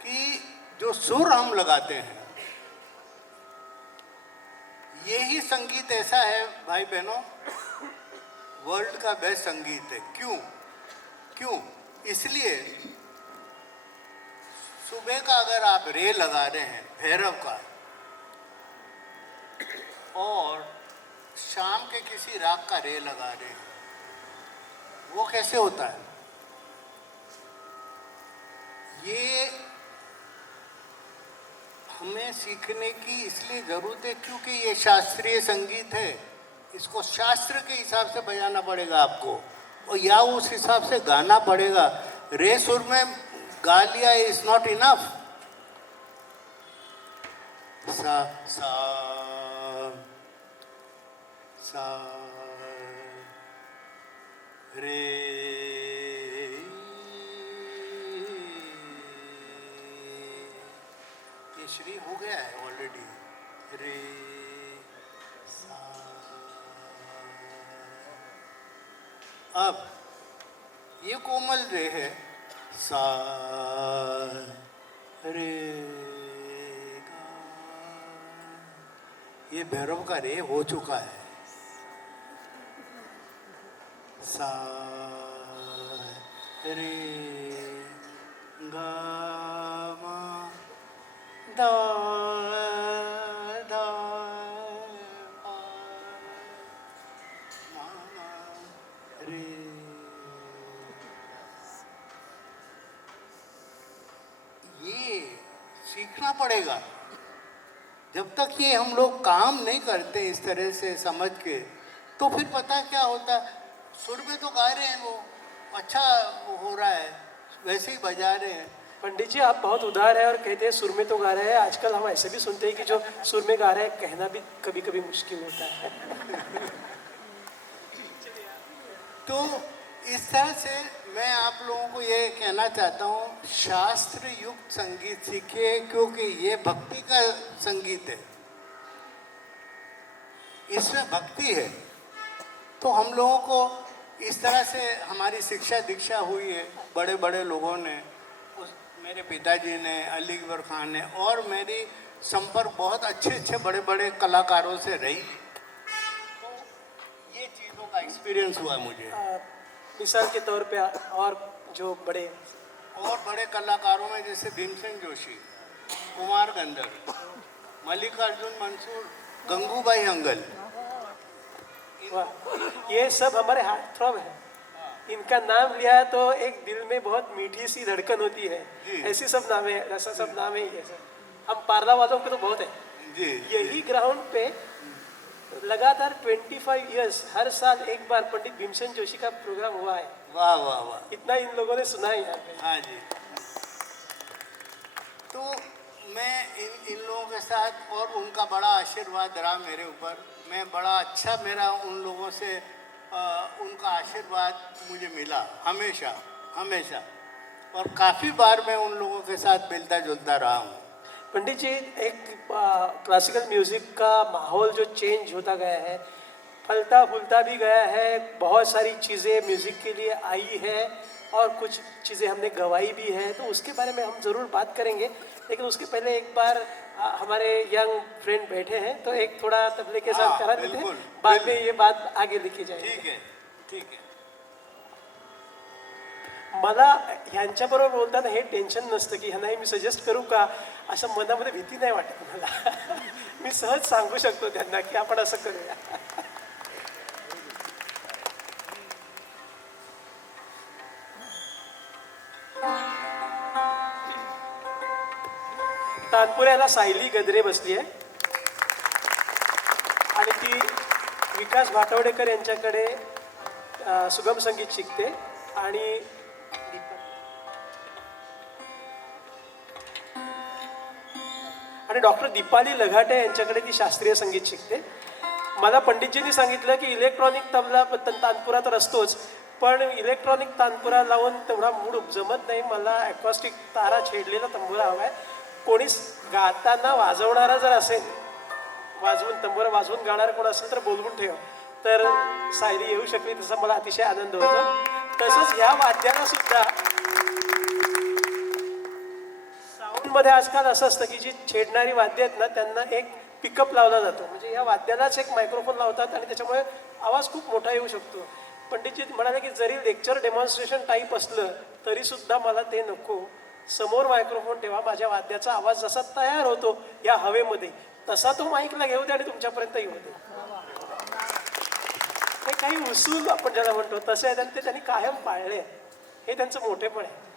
कि जो सुर हम लगाते हैं, यही संगीत ऐसा है भाई बहनों, वर्ल्ड का बेस्ट संगीत है। क्यों? क्यों? इसलिए सुबह का अगर आप रे लगा रहे हैं भैरव का, और शाम के किसी राग का रे लगा रहे हैं, वो कैसे होता है? ये हमें सीखने की इसलिए ज़रूरत है क्योंकि ये शास्त्रीय संगीत है। इसको शास्त्र के हिसाब से बजाना पड़ेगा आपको, और या उस हिसाब से गाना पड़ेगा। रे सुर में गा लिया इज नॉट इनफ। सा सा सा रे, ये श्री हो गया है ऑलरेडी। रे सा, अब ये कोमल रे है, सा रे गा, ये भैरव का रे हो चुका है। सा रे गा मा दा दा पा मा रे। ये सीखना पड़ेगा। जब तक ये हम लोग काम नहीं करते इस तरह से समझ के, तो फिर पता क्या होता है, सुर में तो गा रहे हैं, वो अच्छा हो रहा है, वैसे ही बजा रहे हैं। पंडित जी, आप बहुत उदार है और कहते हैं सुर में तो गा रहे हैं। आजकल हम ऐसे भी सुनते हैं कि जो सुर में गा रहे हैं कहना भी कभी कभी मुश्किल होता है। तो इस तरह से मैं आप लोगों को ये कहना चाहता हूँ, शास्त्र युक्त संगीत सीखिए, क्योंकि ये भक्ति का संगीत है, इसमें भक्ति है। तो हम लोगों को इस तरह से हमारी शिक्षा दीक्षा हुई है बड़े बड़े लोगों ने, मेरे पिताजी ने, अली अकबर खान ने, और मेरी संपर्क बहुत अच्छे अच्छे बड़े बड़े कलाकारों से रही। तो ये चीज़ों का एक्सपीरियंस हुआ मुझे। मिसाल के तौर पे और जो बड़े कलाकारों में जैसे भीमसेन जोशी, कुमार गंधर्व, मल्लिकार्जुन मंसूर, गंगूबाई हंगल, ये सब हमारे हार्ट थ्रॉब है। इनका नाम लिया तो एक दिल में बहुत मीठी सी धड़कन होती है। ऐसे सब नाम है, ऐसा सब नाम है। ये सब हम पारला वालों के तो बहुत है जी। यही ग्राउंड पे लगातार 25 इयर्स हर साल एक बार पंडित भीमसेन जोशी का प्रोग्राम हुआ है। वाह वाह वाह, इतना इन लोगों ने सुना है यहाँ पे। हाँ जी। तो मैं इन लोगों के साथ, और उनका बड़ा आशीर्वाद रहा मेरे ऊपर। मैं बड़ा अच्छा, मेरा उन लोगों से उनका आशीर्वाद मुझे मिला हमेशा हमेशा, और काफ़ी बार मैं उन लोगों के साथ मिलता जुलता रहा हूँ। पंडित जी, एक क्लासिकल म्यूजिक का माहौल जो चेंज होता गया है, फलता फूलता भी गया है, बहुत सारी चीज़ें म्यूजिक के लिए आई है, और कुछ चीज़ें हमने गवाई भी है, तो उसके बारे में हम ज़रूर बात करेंगे। लेकिन उसके पहले एक बार हमारे यंग फ्रेंड बैठे हैं, तो एक थोड़ा तबले के साथ हाँ, करा देते हैं, बिल्कुल, बाद में ये बात आगे लिखी जाएगी। ठीक है, ठीक है. मला ह्यांच्याबरोबर बोलताना हे टेन्शन नसतं की ह्यांना हे मी सजेस्ट करू का, असं मनामध्ये भीती नाही वाटत मला. मी सहज सांगू शकतो त्यांना की आपण असं करूया. तानपुऱ्याला सायली गद्रे बसली आहे आणि ती विकास भाटवडेकर यांच्याकडे सुगम संगीत शिकते आणि डॉक्टर दीपाली लघाटे यांच्याकडे ती शास्त्रीय संगीत शिकते. मला पंडितजींनी सांगितलं की इलेक्ट्रॉनिक तबला तानपुरा तर असतोच, पण इलेक्ट्रॉनिक तानपुरा लावून तेवढा मूड जमत नाही. मला ॲक्वॉस्टिक तारा छेडलेला तंबुरा हवा आहे. कोणी गाताना वाजवणारा जर असेल, तंबुरा वाजवून गाणारा कोण असेल तर बोलवून ठेवा. तर सायली येऊ शकली तसा मला अतिशय आनंद होतो. तसंच ह्या वाद्याला सुद्धा साऊंडमध्ये आजकाल असं असतं की जी छेडणारी वाद्य आहेत ना, त्यांना एक पिकअप लावला जातो. म्हणजे या वाद्यालाच एक मायक्रोफोन लावतात आणि त्याच्यामुळे आवाज खूप मोठा येऊ शकतो. पंडितजी म्हणाले की जरी लेक्चर डेमॉन्स्ट्रेशन टाईप असलं तरीसुद्धा मला ते नको. समोर मायक्रोफोन ठेवा. माझ्या वाद्याचा आवाज जसा तयार होतो या हवेमध्ये, तसा तो माईकला घेऊ दे आणि तुमच्यापर्यंत येऊ दे. हे काही उसूल आपण ज्याला म्हणतो तसे आहेत आणि ते त्यांनी कायम पाळले. हे त्यांचं मोठेपण आहे.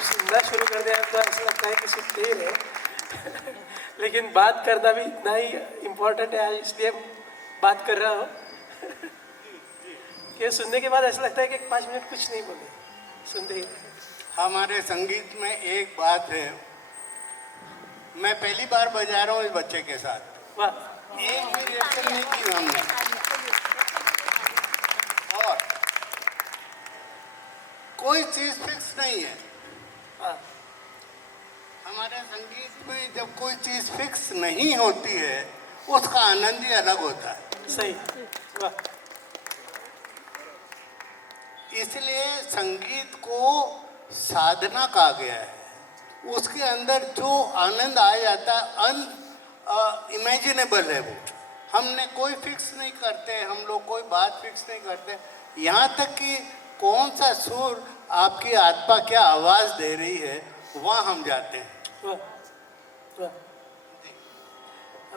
जब सुनना शुरू कर दिया तो ऐसा लगता है कि सुनते ही रहे लेकिन बात करना भी इतना ही इम्पोर्टेंट है, इसलिए बात कर रहा हूँ कि सुनने के बाद ऐसा लगता है कि 5 मिनट कुछ नहीं बोले, सुनते ही रहे। हमारे संगीत में एक बात है, मैं पहली बार बजा रहा हूँ इस बच्चे के साथ, वाह, एक भी रिएक्शन नहीं की हमने। और कोई चीज फिक्स नहीं है हाँ, हमारे संगीत में। जब कोई चीज फिक्स नहीं होती है उसका आनंद ही अलग होता है। सही, वाह, इसलिए संगीत को साधना कहा गया है। उसके अंदर जो आनंद आ जाता है इमेजिनेबल है वो। हमने कोई फिक्स नहीं करते, हम लोग कोई बात फिक्स नहीं करते, यहाँ तक कि कौन सा सुर आपकी आत्मा क्या आवाज़ दे रही है वहाँ हम जाते हैं। वाह, वाह।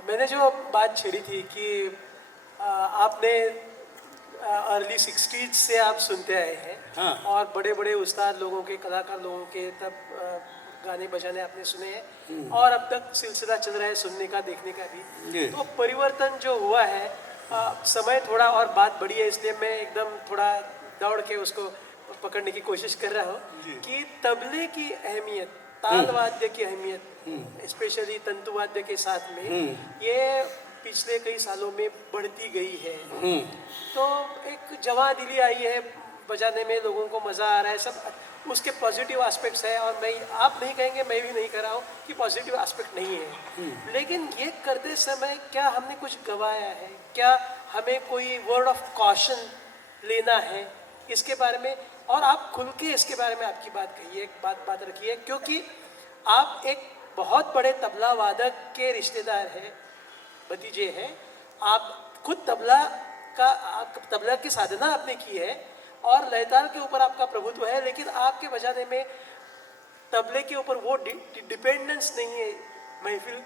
मैंने जो बात छेड़ी थी कि आपने अर्ली 60s से आप सुनते आए हैं, हाँ। और बड़े बड़े उस्ताद लोगों के, कलाकार लोगों के तब गाने बजाने आपने सुने हैं, और अब तक सिलसिला चल रहा है सुनने का, देखने का भी। जी। तो परिवर्तन जो हुआ है, समय थोड़ा और बात बढ़ी है, इसलिए मैं एकदम थोड़ा दौड़ के उसको पकड़ने की कोशिश कर रहा हूँ कि तबले की अहमियत, ताल वाद्य की अहमियत, स्पेशली तंतु वाद्य के साथ में, ये पिछले कई सालों में बढ़ती गई है। तो एक जवां दिली आई है बजाने में, लोगों को मज़ा आ रहा है, सब उसके पॉजिटिव एस्पेक्ट्स है। और मैं, आप नहीं कहेंगे, मैं भी नहीं कर रहा हूँ कि पॉजिटिव एस्पेक्ट नहीं है, लेकिन ये करते समय क्या हमने कुछ गंवाया है, क्या हमें कोई वर्ड ऑफ कॉशन लेना है इसके बारे में। और आप खुल के इसके बारे में आपकी बात कहिए, बात रखिए, क्योंकि आप एक बहुत बड़े तबला वादक के रिश्तेदार हैं, भतीजे हैं। आप खुद तबला की साधना आपने की है, और लयताल के ऊपर आपका प्रभुत्व है, लेकिन आपके बजाने में तबले के ऊपर वो डिपेंडेंस नहीं है महफिल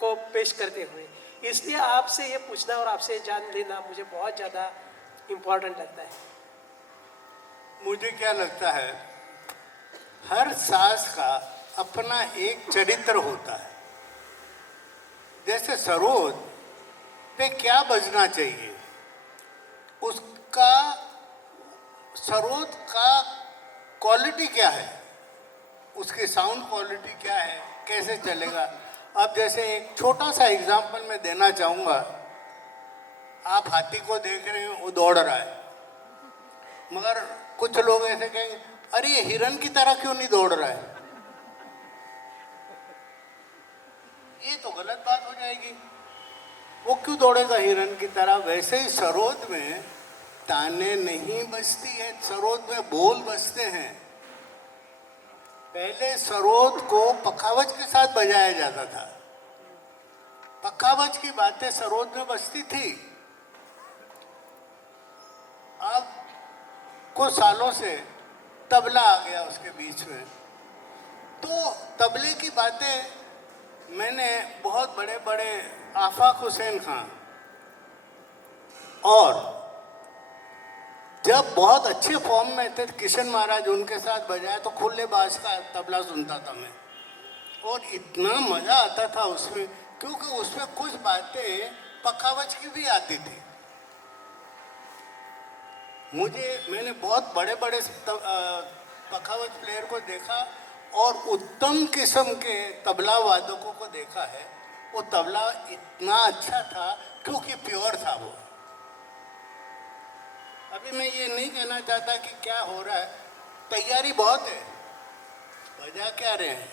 को पेश करते हुए। इसलिए आपसे ये पूछना और आपसे जान लेना मुझे बहुत ज़्यादा इम्पोर्टेंट लगता है। मुझे क्या लगता है, हर साज का अपना एक चरित्र होता है। जैसे सरोद पे क्या बजना चाहिए, उसका सरोद का क्वालिटी क्या है, उसकी साउंड क्वालिटी क्या है, कैसे चलेगा। अब जैसे एक छोटा सा एग्जांपल मैं देना चाहूँगा। आप हाथी को देख रहे हैं, वो दौड़ रहा है, मगर कुछ लोग ऐसे कहेंगे, अरे ये हिरन की तरह क्यों नहीं दौड़ रहा है, ये तो गलत बात हो जाएगी, वो क्यों दौड़ेगा हिरन की तरह। वैसे ही सरोद में ताने नहीं बजती है, सरोद में बोल बजते हैं। पहले सरोद को पखावज के साथ बजाया जाता था, पखावज की बातें सरोद में बजती थी। अब कुछ सालों से तबला आ गया उसके बीच में, तो तबले की बातें मैंने बहुत बड़े बड़े आफाक हुसैन खान, और जब बहुत अच्छे फॉर्म में थे किशन महाराज, उनके साथ बजाया तो खुले बाज का तबला सुनता था मैं, और इतना मज़ा आता था उसमें, क्योंकि उसमें कुछ बातें पखावज की भी आती थी। मैंने बहुत बड़े बड़े पखावज प्लेयर को देखा, और उत्तम किस्म के तबला वादकों को देखा है। वो तबला इतना अच्छा था क्योंकि प्योर था वो। अभी मैं ये नहीं कहना चाहता कि क्या हो रहा है, तैयारी बहुत है, बजा क्या रहे हैं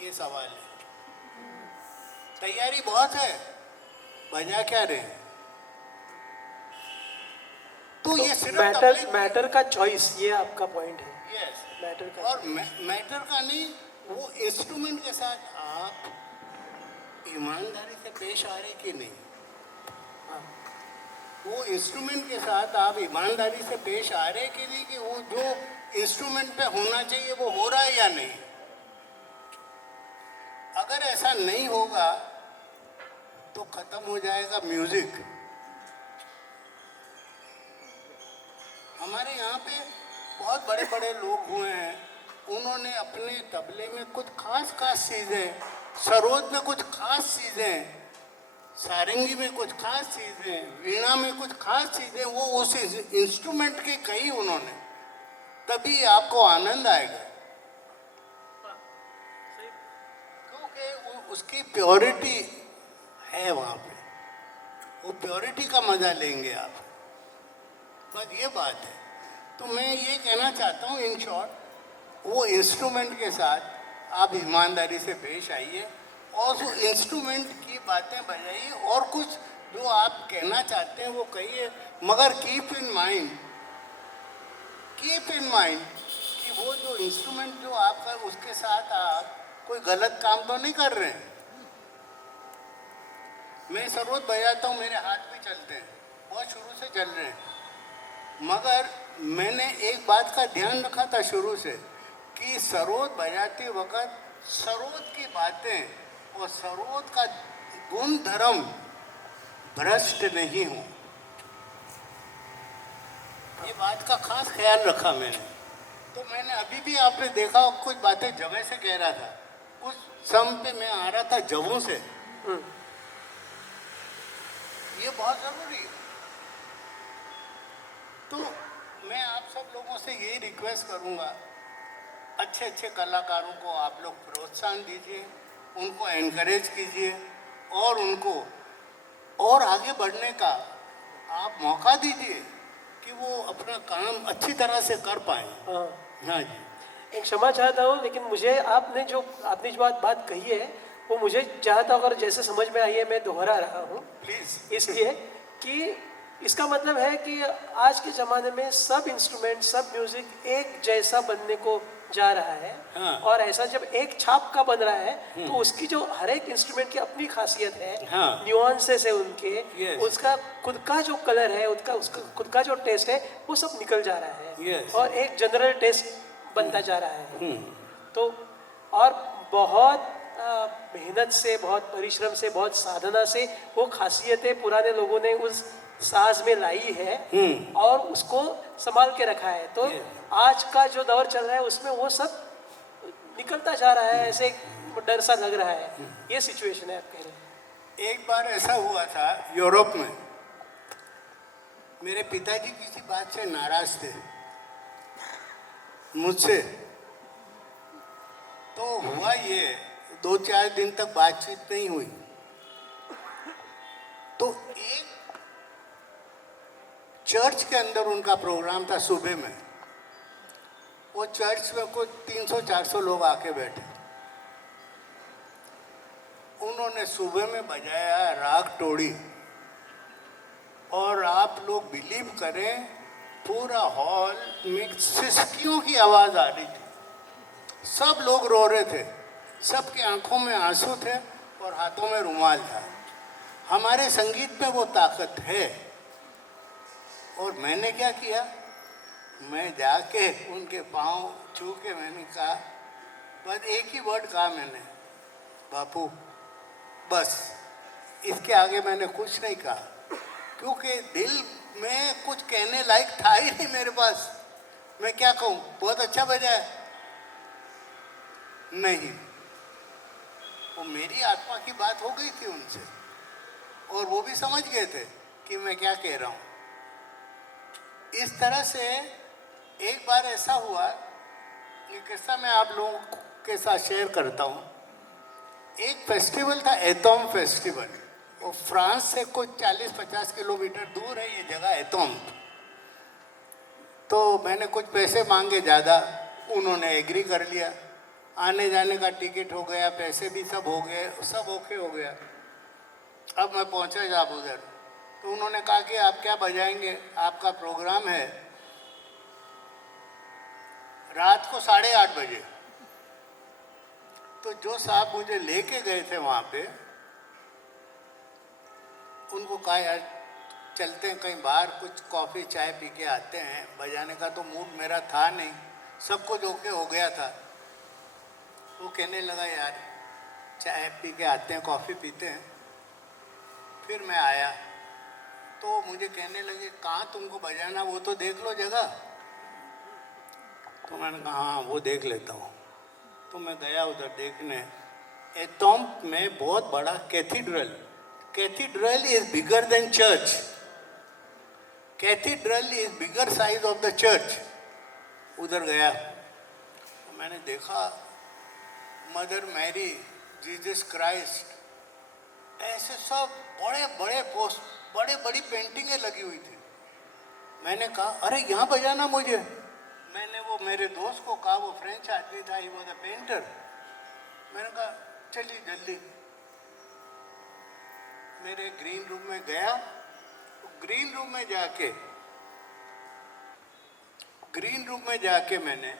ये सवाल है। तैयारी बहुत है, बजा क्या रहे हैं। तो ये सिर्फ मैटर का चॉइस, ये आपका पॉइंट है। यस, मैटर का, और मैटर का नहीं, वो इंस्ट्रूमेंट के साथ आप ईमानदारी से पेश आ रहे कि नहीं। वो इंस्ट्रूमेंट के साथ आप ईमानदारी से पेश आ रहे कि नहीं, कि वो जो इंस्ट्रूमेंट पे होना चाहिए वो हो रहा है या नहीं। अगर ऐसा नहीं होगा तो खत्म हो जाएगा म्यूजिक। हमारे यहाँ पे बहुत बड़े बड़े लोग हुए हैं, उन्होंने अपने तबले में कुछ खास खास चीज़ें, सरोद में कुछ खास चीज़ें, सारंगी में कुछ खास चीज़ें, वीणा में कुछ खास चीज़ें, वो उस इंस्ट्रूमेंट की कही उन्होंने, तभी आपको आनंद आएगा। क्योंकि उसकी प्योरिटी है वहाँ पे, वो प्योरिटी का मजा लेंगे आप। बस ये बात है। तो मैं ये कहना चाहता हूँ इन शॉर्ट, वो इंस्ट्रूमेंट के साथ आप ईमानदारी से पेश आइए और वो इंस्ट्रूमेंट की बातें बजाइए, और कुछ जो आप कहना चाहते हैं वो कहिए, मगर कीप इन माइंड कि वो जो इंस्ट्रूमेंट जो आपका, उसके साथ आप कोई गलत काम तो नहीं कर रहे हैं। मैं सरोद बजाता हूँ, मेरे हाथ भी चलते हैं, बहुत शुरू से चल रहे हैं, मगर मैंने एक बात का ध्यान रखा था शुरू से कि सरोद बजाते वक्त सरोद की बातें और सरोद का गुण धर्म भ्रष्ट नहीं हो, ये बात का खास ख्याल रखा मैंने। तो मैंने अभी भी आपने देखा कुछ बातें जगह से कह रहा था, उस सम पे मैं आ रहा था जगहों से, ये बहुत ज़रूरी है। तो मैं आप सब लोगों से यही रिक्वेस्ट करूंगा, अच्छे अच्छे कलाकारों को आप लोग प्रोत्साहन दीजिए, उनको एनकरेज कीजिए और उनको और आगे बढ़ने का आप मौका दीजिए कि वो अपना काम अच्छी तरह से कर पाएँ। हाँ, हाँ जी। एक क्षमा चाहता हूँ, लेकिन मुझे आपने जो बात कही है वो मुझे चाहता अगर जैसे समझ में आई है मैं दोहरा रहा हूँ, प्लीज़। इसलिए कि इसका मतलब है कि आज के ज़माने में सब इंस्ट्रूमेंट, सब म्यूज़िक एक जैसा बनने को जा रहा है। हाँ। और ऐसा जब एक छाप का बन रहा है तो उसकी जो हर एक इंस्ट्रूमेंट की अपनी खासियत है, हाँ। न्यूआंसेस है उनके, Yes. उसका खुद का जो कलर है, उसका खुद का जो टेस्ट है, वो सब निकल जा रहा है। Yes. और एक जनरल टेस्ट बनता जा रहा है। तो और बहुत मेहनत से, बहुत परिश्रम से, बहुत साधना से वो खासियतें पुराने लोगों ने उस साज में लाई है और उसको संभाल के रखा है। तो आज का जो दौर चल रहा है उसमें वो सब निकलता जा रहा है, ऐसे डर सा लग रहा है। ये सिचुएशन है आप कह रहे हैं। एक बार ऐसा हुआ था यूरोप में, मेरे पिताजी किसी बात से नाराज थे मुझसे। तो हुआ ये, 2-4 दिन तक बातचीत नहीं हुई। तो एक चर्च के अंदर उनका प्रोग्राम था सुबह में, वो चर्च में कुछ 300-400 लोग आके बैठे। उन्होंने सुबह में बजाया राग टोड़ी, और आप लोग बिलीव करें पूरा हॉल में सिसकियों की आवाज़ आ रही थी, सब लोग रो रहे थे, सबके आंखों में आंसू थे और हाथों में रुमाल था। हमारे संगीत में वो ताकत है। और मैंने क्या किया, मैं जाके उनके पाँव छू के मैंने कहा, बस एक ही वर्ड कहा मैंने, बापू, बस, इसके आगे मैंने कुछ नहीं कहा, क्योंकि दिल में कुछ कहने लायक था ही नहीं मेरे पास। मैं क्या कहूँ, बहुत अच्छा बजा है, नहीं, वो मेरी आत्मा की बात हो गई थी उनसे और वो भी समझ गए थे कि मैं क्या कह रहा हूँ। इस तरह से एक बार ऐसा हुआ, ये किस्सा मैं आप लोगों के साथ शेयर करता हूँ। एक फेस्टिवल था, एतोम फेस्टिवल, वो फ्रांस से कुछ 40-50 किलोमीटर दूर है ये जगह एतोम। तो मैंने कुछ पैसे मांगे ज़्यादा, उन्होंने एग्री कर लिया, आने जाने का टिकट हो गया, पैसे भी सब हो गए, सब ओके हो गया। अब मैं पहुँचा जब उधर, तो उन्होंने कहा कि आप क्या बजाएंगे, आपका प्रोग्राम है रात को 8:30 बजे। तो जो साहब मुझे लेके गए थे वहाँ पे, उनको कहा यार चलते हैं कहीं बाहर, कुछ कॉफ़ी चाय पी के आते हैं। बजाने का तो मूड मेरा था नहीं, सब कुछ ओके हो गया था। वो कहने लगा यार चाय पी के आते हैं, कॉफ़ी पीते हैं। फिर मैं आया तो मुझे कहने लगे, कहाँ तुमको बजाना, वो तो देख लो जगह। तो मैंने कहा हाँ वो देख लेता हूँ। तो मैं गया उधर देखने। एटॉम्प में बहुत बड़ा cathedral, cathedral is bigger than church, cathedral is bigger size of the church. उधर गया तो मैंने देखा मदर मैरी, जीसस क्राइस्ट, ऐसे सब बड़े बड़े पोस्ट, बड़े बड़ी पेंटिंगें लगी हुई थी। मैंने कहा अरे यहाँ बजाना मुझे। मैंने वो मेरे दोस्त को कहा, वो फ्रेंच आदमी था, ही वाज अ पेंटर। मैंने कहा चलिए जल्दी। मेरे ग्रीन रूम में गया, तो ग्रीन रूम में जाके मैंने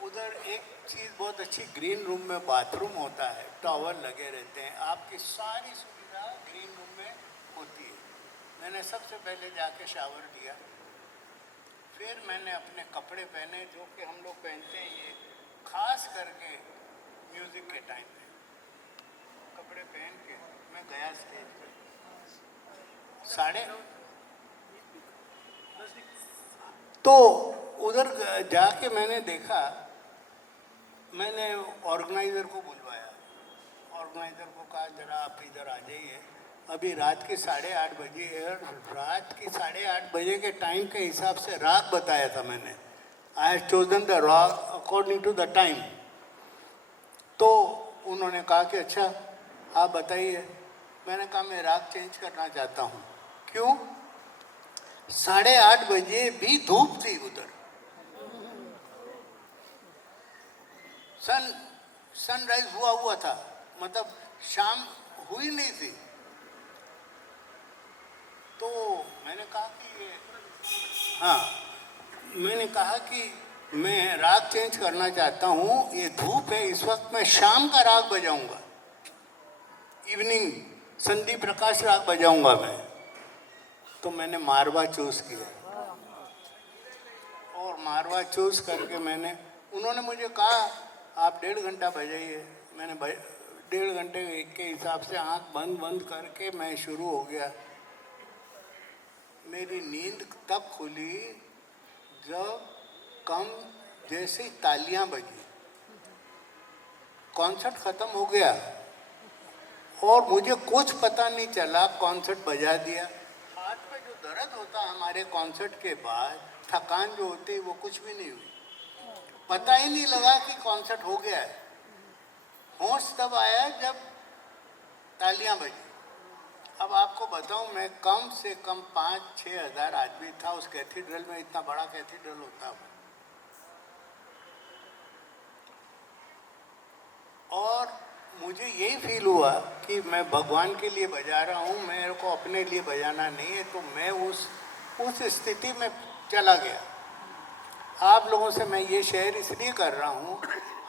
उधर एक चीज़ बहुत अच्छी, ग्रीन रूम में बाथरूम होता है, टॉवल लगे रहते हैं, आपकी सारी सुविधा ग्रीन रूम में होती है। मैंने सबसे पहले जाके शावर लिया, फिर मैंने अपने कपड़े पहने जो कि हम लोग पहनते हैं, ये खास करके म्यूज़िक के टाइम पे कपड़े पहन के मैं गया स्टेज पे। तो उधर जाके मैंने देखा, मैंने ऑर्गेनाइज़र को बुलवाया, ऑर्गेनाइज़र को कहा जरा आप इधर आ जाइए, अभी रात के 8:30 बजे है। रात के 8:30 बजे के टाइम के हिसाब से राग बताया था मैंने। आई हैव चोजन द राग अकॉर्डिंग टू द टाइम। तो उन्होंने कहा कि अच्छा आप बताइए। मैंने कहा मैं राग चेंज करना चाहता हूँ। क्यों? 8:30 बजे भी धूप थी उधर, सनराइज हुआ था, मतलब शाम हुई नहीं थी। तो मैंने कहा कि मैं राग चेंज करना चाहता हूँ, ये धूप है, इस वक्त मैं शाम का राग बजाऊंगा, इवनिंग संधि प्रकाश राग बजाऊंगा मैं। तो मैंने मारवा चूज किया, और मारवा चूज करके उन्होंने मुझे कहा आप 1.5 घंटा बजाइए। मैंने 1.5 घंटे के हिसाब से आंख बंद करके मैं शुरू हो गया। मेरी नींद तब खुली जब जैसे ही तालियां बजी, कॉन्सर्ट खत्म हो गया और मुझे कुछ पता नहीं चला, कॉन्सर्ट बजा दिया। हाथ पे जो दर्द होता हमारे कॉन्सर्ट के बाद, थकान जो होती है, वो कुछ भी नहीं हुई, पता ही नहीं लगा कि कॉन्सर्ट हो गया है। होश तब आया जब तालियां बजी। अब आपको बताऊं, मैं कम से कम 5-6 हज़ार आदमी था उस कैथीड्रल में, इतना बड़ा कैथीड्रल होता है। और मुझे यही फील हुआ कि मैं भगवान के लिए बजा रहा हूँ, मेरे को अपने लिए बजाना नहीं है। तो मैं उस स्थिति में चला गया। आप लोगों से मैं ये शेयर इसलिए कर रहा हूँ,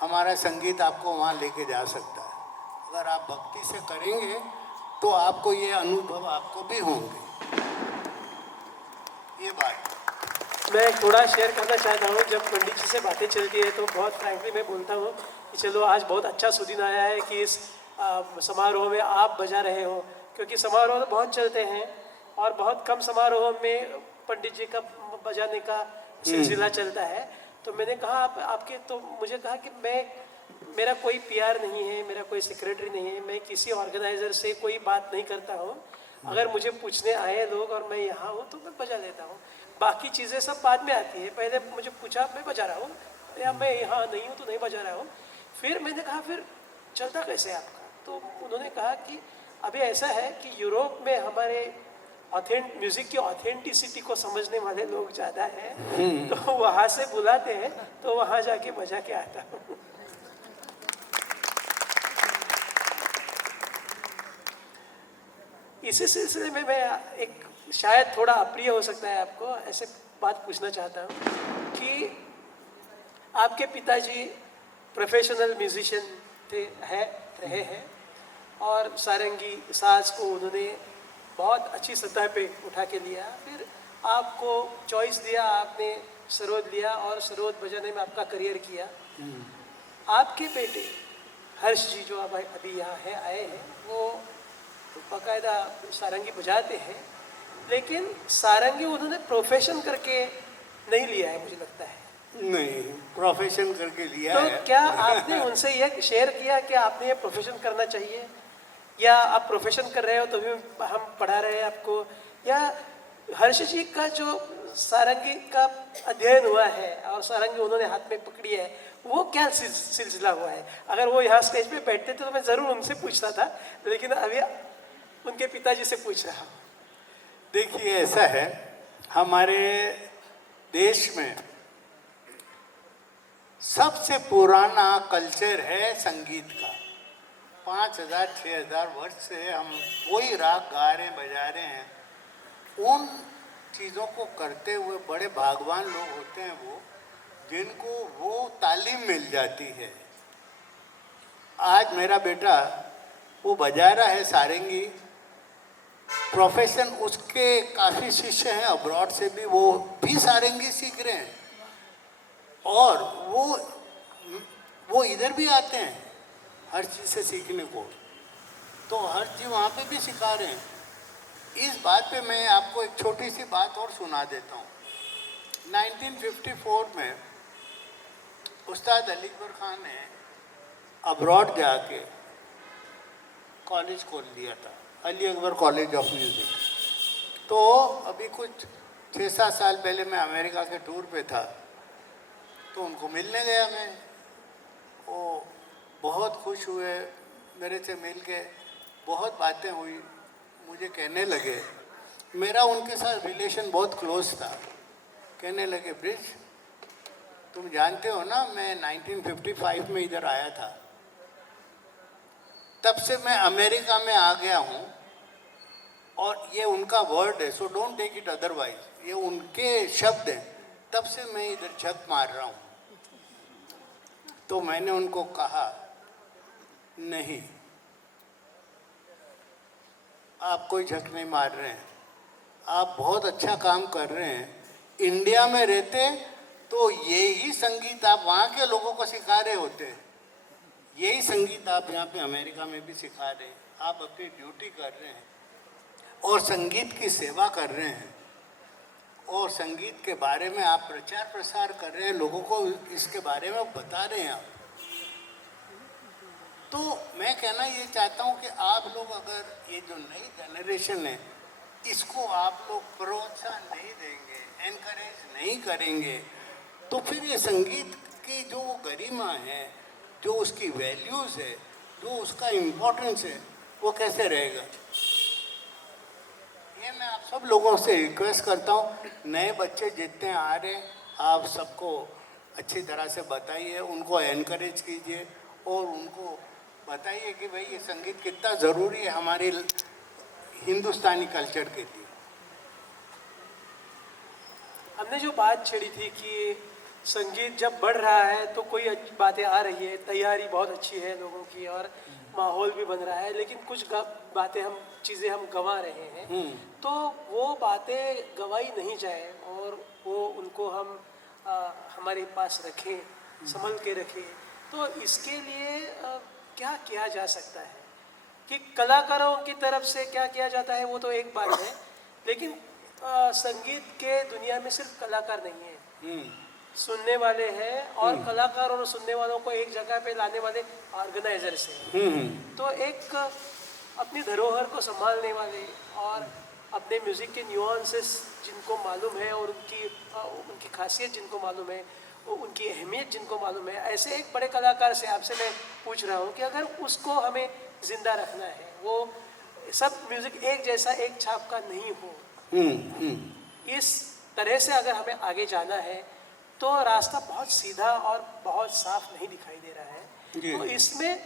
हमारा संगीत आपको वहाँ लेके जा सकता है। अगर आप भक्ति से करेंगे तो आपको ये अनुभव आपको भी होंगे। ये बात मैं थोड़ा शेयर करना चाहता हूँ। जब पंडित जी से बातें चलती है तो बहुत फ्रैंकली मैं बोलता हूँ कि चलो आज बहुत अच्छा सुदिन आया है कि इस समारोह में आप बजा रहे हो, क्योंकि समारोह तो बहुत चलते हैं और बहुत कम समारोह में पंडित जी का बजाने का सिलसिला चलता है। तो मैंने कहा आपके, तो मुझे कहा कि मेरा कोई पीआर नहीं है, मेरा कोई सेक्रेटरी नहीं है, मैं किसी ऑर्गेनाइज़र से कोई बात नहीं करता हूँ। अगर मुझे पूछने आए लोग और मैं यहाँ हूँ तो मैं बजा लेता हूँ, बाकी चीज़ें सब बाद में आती है। पहले मुझे पूछा मैं बजा रहा हूँ या मैं यहाँ नहीं हूँ तो नहीं बजा रहा हूँ। फिर मैंने कहा फिर चलता कैसे आपका? तो उन्होंने कहा कि अभी ऐसा है कि यूरोप में हमारे म्यूज़िक की ऑथेंटिसिटी को समझने वाले लोग ज़्यादा हैं, तो वहाँ से बुलाते हैं तो वहाँ जाके बजा के आता हूँ। इसी सिलसिले में मैं एक, शायद थोड़ा अप्रिय हो सकता है आपको, ऐसे बात पूछना चाहता हूँ कि आपके पिताजी प्रोफेशनल म्यूजिशियन रहे हैं और सारंगी साज को उन्होंने बहुत अच्छी सतह पे उठा के लिया। फिर आपको चॉइस दिया, आपने सरोद लिया और सरोद बजाने में आपका करियर किया। आपके बेटे हर्ष जी जो अब अभी यहाँ आए हैं, वो बाकायदा सारंगी बजाते हैं, लेकिन सारंगी उन्होंने प्रोफेशन करके नहीं लिया है मुझे लगता है। नहीं, प्रोफेशन करके लिया तो है। क्या आपने उनसे ये शेयर किया कि आपने ये प्रोफेशन करना चाहिए, या आप प्रोफेशन कर रहे हो तो भी हम पढ़ा रहे हैं आपको, या हर्ष जी का जो सारंगी का अध्ययन हुआ है और सारंगी उन्होंने हाथ में पकड़ी है, वो क्या सिलसिला हुआ है? अगर वो यहाँ स्टेज पे बैठते थे तो मैं ज़रूर उनसे पूछता था, लेकिन अभी उनके पिताजी से पूछ रहा हूँ। देखिए, ऐसा है, हमारे देश में सबसे पुराना कल्चर है संगीत का। 5,000-6,000 वर्ष से हम कोई राग गा रहे हैं, बजा रहे हैं। उन चीज़ों को करते हुए बड़े भागवान लोग होते हैं वो, जिनको वो तालीम मिल जाती है। आज मेरा बेटा वो बजा रहा है सारंगी, प्रोफेशन उसके काफ़ी शिष्य हैं अब्रॉड से भी, वो भी सारंगी सीख रहे हैं और वो इधर भी आते हैं हर चीज़ से सीखने को, तो हर चीज़ वहाँ पे भी सिखा रहे हैं। इस बात पे मैं आपको एक छोटी सी बात और सुना देता हूँ। 1954 में उस्ताद अली अकबर खान ने अब्रॉड जाके कॉलेज खोल दिया था, Ali Akbar college of music. तो अभी कुछ 6-7 साल पहले मैं अमेरिका के टूर पे था, तो उनको मिलने गया मैं। वो बहुत खुश हुए मेरे से मिल के, बहुत बातें हुई, मुझे कहने लगे, मेरा उनके साथ रिलेशन बहुत क्लोज था। कहने लगे, ब्रिज तुम जानते हो ना, मैं 1955 में इधर आया था, तब से मैं अमेरिका में आ गया हूँ, और ये उनका वर्ड है, so don't take it otherwise, ये उनके शब्द हैं, तब से मैं इधर झक मार रहा हूँ। तो मैंने उनको कहा, नहीं, आप कोई झक नहीं मार रहे हैं, आप बहुत अच्छा काम कर रहे हैं। इंडिया में रहते तो यही संगीत आप वहाँ के लोगों को सिखा रहे होते, यही संगीत आप यहाँ पे अमेरिका में भी सिखा रहे हैं। आप अपनी ड्यूटी कर रहे हैं और संगीत की सेवा कर रहे हैं, और संगीत के बारे में आप प्रचार प्रसार कर रहे हैं, लोगों को इसके बारे में बता रहे हैं आप। तो मैं कहना ये चाहता हूँ कि आप लोग अगर ये जो नई जनरेशन है, इसको आप लोग प्रोत्साहन नहीं देंगे, एनकरेज नहीं करेंगे, तो फिर ये संगीत की जो गरिमा है, जो उसकी वैल्यूज़ है, जो उसका इम्पोर्टेंस है, वो कैसे रहेगा। ये मैं आप सब लोगों से रिक्वेस्ट करता हूँ, नए बच्चे जितने आ रहे हैं, आप सबको अच्छी तरह से बताइए, उनको एनकरेज कीजिए और उनको बताइए कि भाई ये संगीत कितना ज़रूरी है हमारे हिंदुस्तानी कल्चर के लिए। हमने जो बात छेड़ी थी कि संगीत जब बढ़ रहा है तो कोई अच्छी बातें आ रही है, तैयारी बहुत अच्छी है लोगों की और माहौल भी बन रहा है, लेकिन कुछ बातें चीज़ें हम गंवा रहे हैं। तो वो बातें गंवाई नहीं जाए और वो उनको हम हमारे पास रखें, संभल के रखें। तो इसके लिए क्या किया जा सकता है कि कलाकारों की तरफ से क्या किया जाता है वो तो एक बात है, लेकिन संगीत के दुनिया में सिर्फ कलाकार नहीं है, सुनने वाले हैं, और कलाकारों और सुनने वालों को एक जगह पे लाने वाले ऑर्गेनाइजर्स हैं। तो एक अपनी धरोहर को संभालने वाले और अपने म्यूज़िक के न्यूआंसेस जिनको मालूम है और उनकी खासियत जिनको मालूम है, उनकी अहमियत जिनको मालूम है, ऐसे एक बड़े कलाकार से आपसे मैं पूछ रहा हूँ कि अगर उसको हमें ज़िंदा रखना है, वो सब म्यूज़िक एक जैसा, एक छाप का नहीं हो, इस तरह से अगर हमें आगे जाना है तो रास्ता बहुत सीधा और बहुत साफ नहीं दिखाई दे रहा है। तो इसमें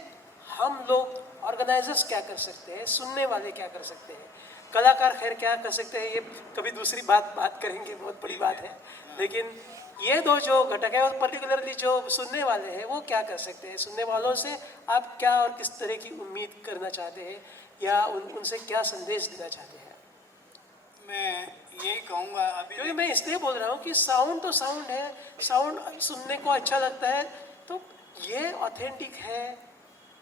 हम लोग ऑर्गेनाइजर्स क्या कर सकते हैं, सुनने वाले क्या कर सकते हैं, कलाकार खैर क्या कर सकते हैं, ये कभी दूसरी बात करेंगे, बहुत बड़ी बात है। लेकिन ये दो जो घटक है और पर्टिकुलरली जो सुनने वाले हैं वो क्या कर सकते हैं, सुनने वालों से आप क्या और किस तरह की उम्मीद करना चाहते हैं या उनसे क्या संदेश देना चाहते हैं? मैं यही कहूँगा अभी, क्योंकि मैं इसलिए बोल रहा हूँ कि साउंड तो साउंड है, साउंड सुनने को अच्छा लगता है, तो ये ऑथेंटिक है,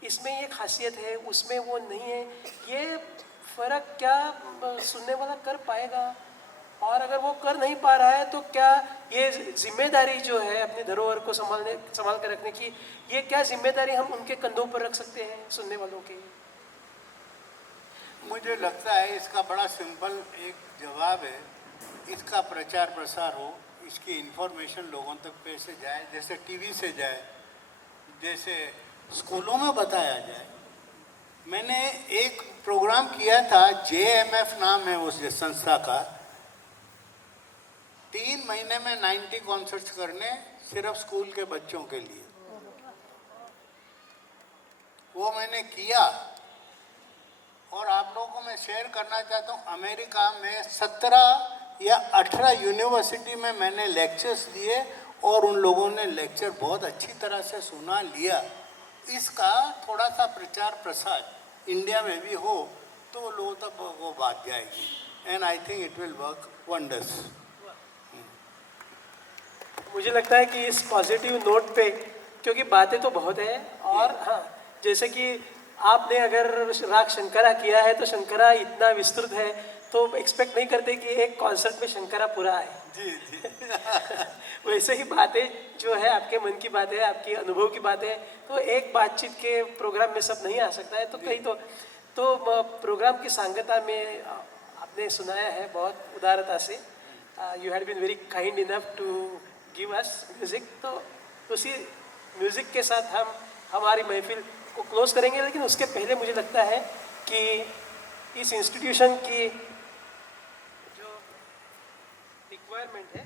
इसमें ये खासियत है, उसमें वो नहीं है, ये फ़र्क क्या सुनने वाला कर पाएगा? और अगर वो कर नहीं पा रहा है तो क्या ये जिम्मेदारी जो है अपनी धरोहर को संभाल कर रखने की, ये क्या जिम्मेदारी हम उनके कंधों पर रख सकते हैं सुनने वालों के? मुझे लगता है इसका बड़ा सिंपल एक जवाब है, इसका प्रचार प्रसार हो, इसकी इन्फॉर्मेशन लोगों तक कैसे जाए, जैसे टीवी से जाए, जैसे स्कूलों में बताया जाए। मैंने एक प्रोग्राम किया था, JMF नाम है उस संस्था का, 3 महीने में 90 कॉन्सर्ट्स करने सिर्फ स्कूल के बच्चों के लिए। वो मैंने किया और आप लोगों को मैं शेयर करना चाहता हूँ। अमेरिका में 17 या 18 यूनिवर्सिटी में मैंने लेक्चर्स दिए और उन लोगों ने लेक्चर बहुत अच्छी तरह से सुना लिया। इसका थोड़ा सा प्रचार प्रसार इंडिया में भी हो तो लोगों तक वो बात जाएगी, and I think it will work wonders. मुझे लगता है कि इस पॉजिटिव नोट पे, क्योंकि बातें तो बहुत है, और हाँ, जैसे कि आपने अगर राग शंकरा किया है तो शंकरा इतना विस्तृत है तो एक्सपेक्ट नहीं करते कि एक कॉन्सर्ट में शंकरा पूरा आए। जी जी। वैसे ही बातें जो है आपके मन की बात है, आपकी अनुभव की बात है, तो एक बातचीत के प्रोग्राम में सब नहीं आ सकता है। तो कहीं तो प्रोग्राम की सांगता में आपने सुनाया है बहुत उदारता से। You had been very kind enough to give us music. तो उसी म्यूज़िक के साथ हम हमारी महफिल को क्लोज करेंगे, लेकिन उसके पहले मुझे लगता है कि इस इंस्टीट्यूशन की जो रिक्वायरमेंट है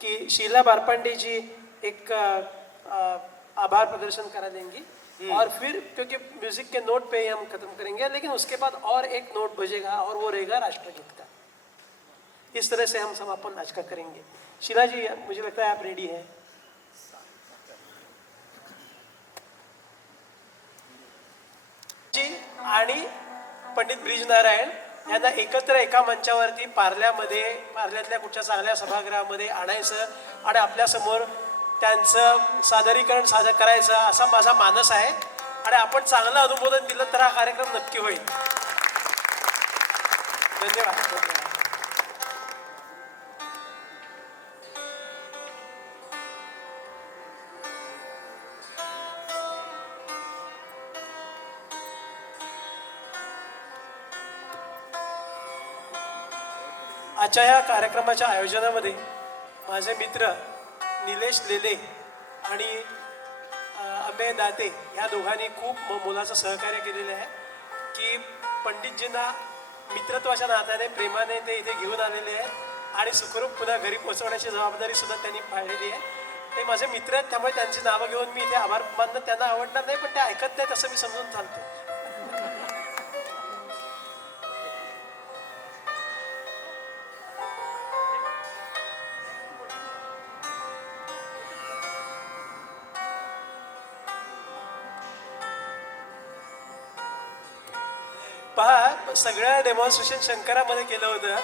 कि शीला बारपांडे जी एक आभार प्रदर्शन करा देंगी, और फिर क्योंकि म्यूजिक के नोट पे ही हम खत्म करेंगे, लेकिन उसके बाद और एक नोट बजेगा और वो रहेगा राष्ट्रगीत का। इस तरह से हम समापन आज का करेंगे। शीला जी, मुझे लगता है आप रेडी हैं। जी आणि पंडित ब्रिजनारायण यांना एकत्र एका मंचावरती पार्ल्यातल्या कुठच्या चांगल्या सभागृहामध्ये आणायचं आणि आपल्यासमोर त्यांचं सादरीकरण सादर करायचं असा माझा मानस आहे, आणि आपण चांगलं अनुमोदन दिलं तर हा कार्यक्रम नक्की होईल। धन्यवाद। आजच्या या कार्यक्रमाच्या आयोजनामध्ये माझे मित्र निलेश लेले आणि अमेय दाते या दोघांनी खूप मोलाचं सहकार्य केलेलं आहे, की पंडितजींना मित्रत्वाच्या नात्याने प्रेमाने ते इथे घेऊन आलेले आहे आणि सुखरूप पुन्हा घरी पोहोचवण्याची जबाबदारी सुद्धा त्यांनी पाळलेली आहे। ते माझे मित्र आहेत, त्यामुळे त्यांची नावं घेऊन मी इथे आभार मानणं त्यांना आवडणार नाही, पण ते ऐकत नाहीत असं मी समजून चालतो। पहा, सगळं डेमॉन्स्ट्रेशन शंकरामध्ये केलं होतं,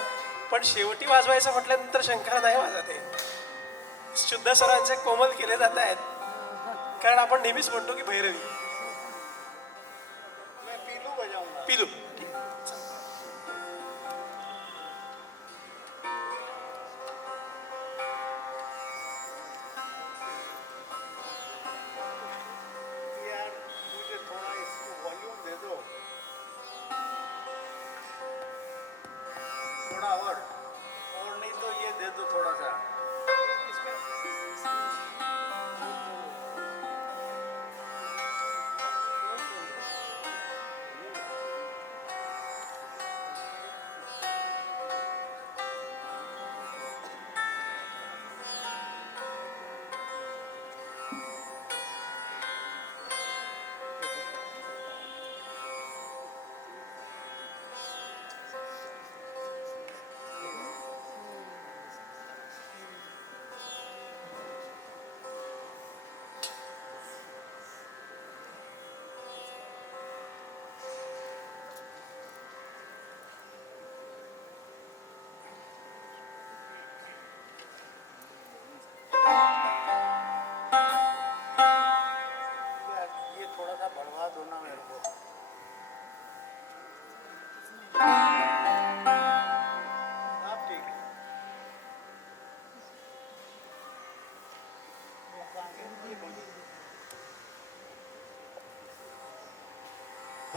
पण शेवटी वाजवायचं म्हटल्यानंतर शंकरा नाही वाजत आहे। शुद्ध स्वरांचे कोमल केले जात आहेत, कारण आपण नेहमीच म्हणतो की भैरवी। मैं पीलू बजाऊंगा। पिलू यार मुझे थोड़ा इसको वॉल्यूम दे दो, थोड़ा और नहीं तो ये दे दो थोड़ा सा।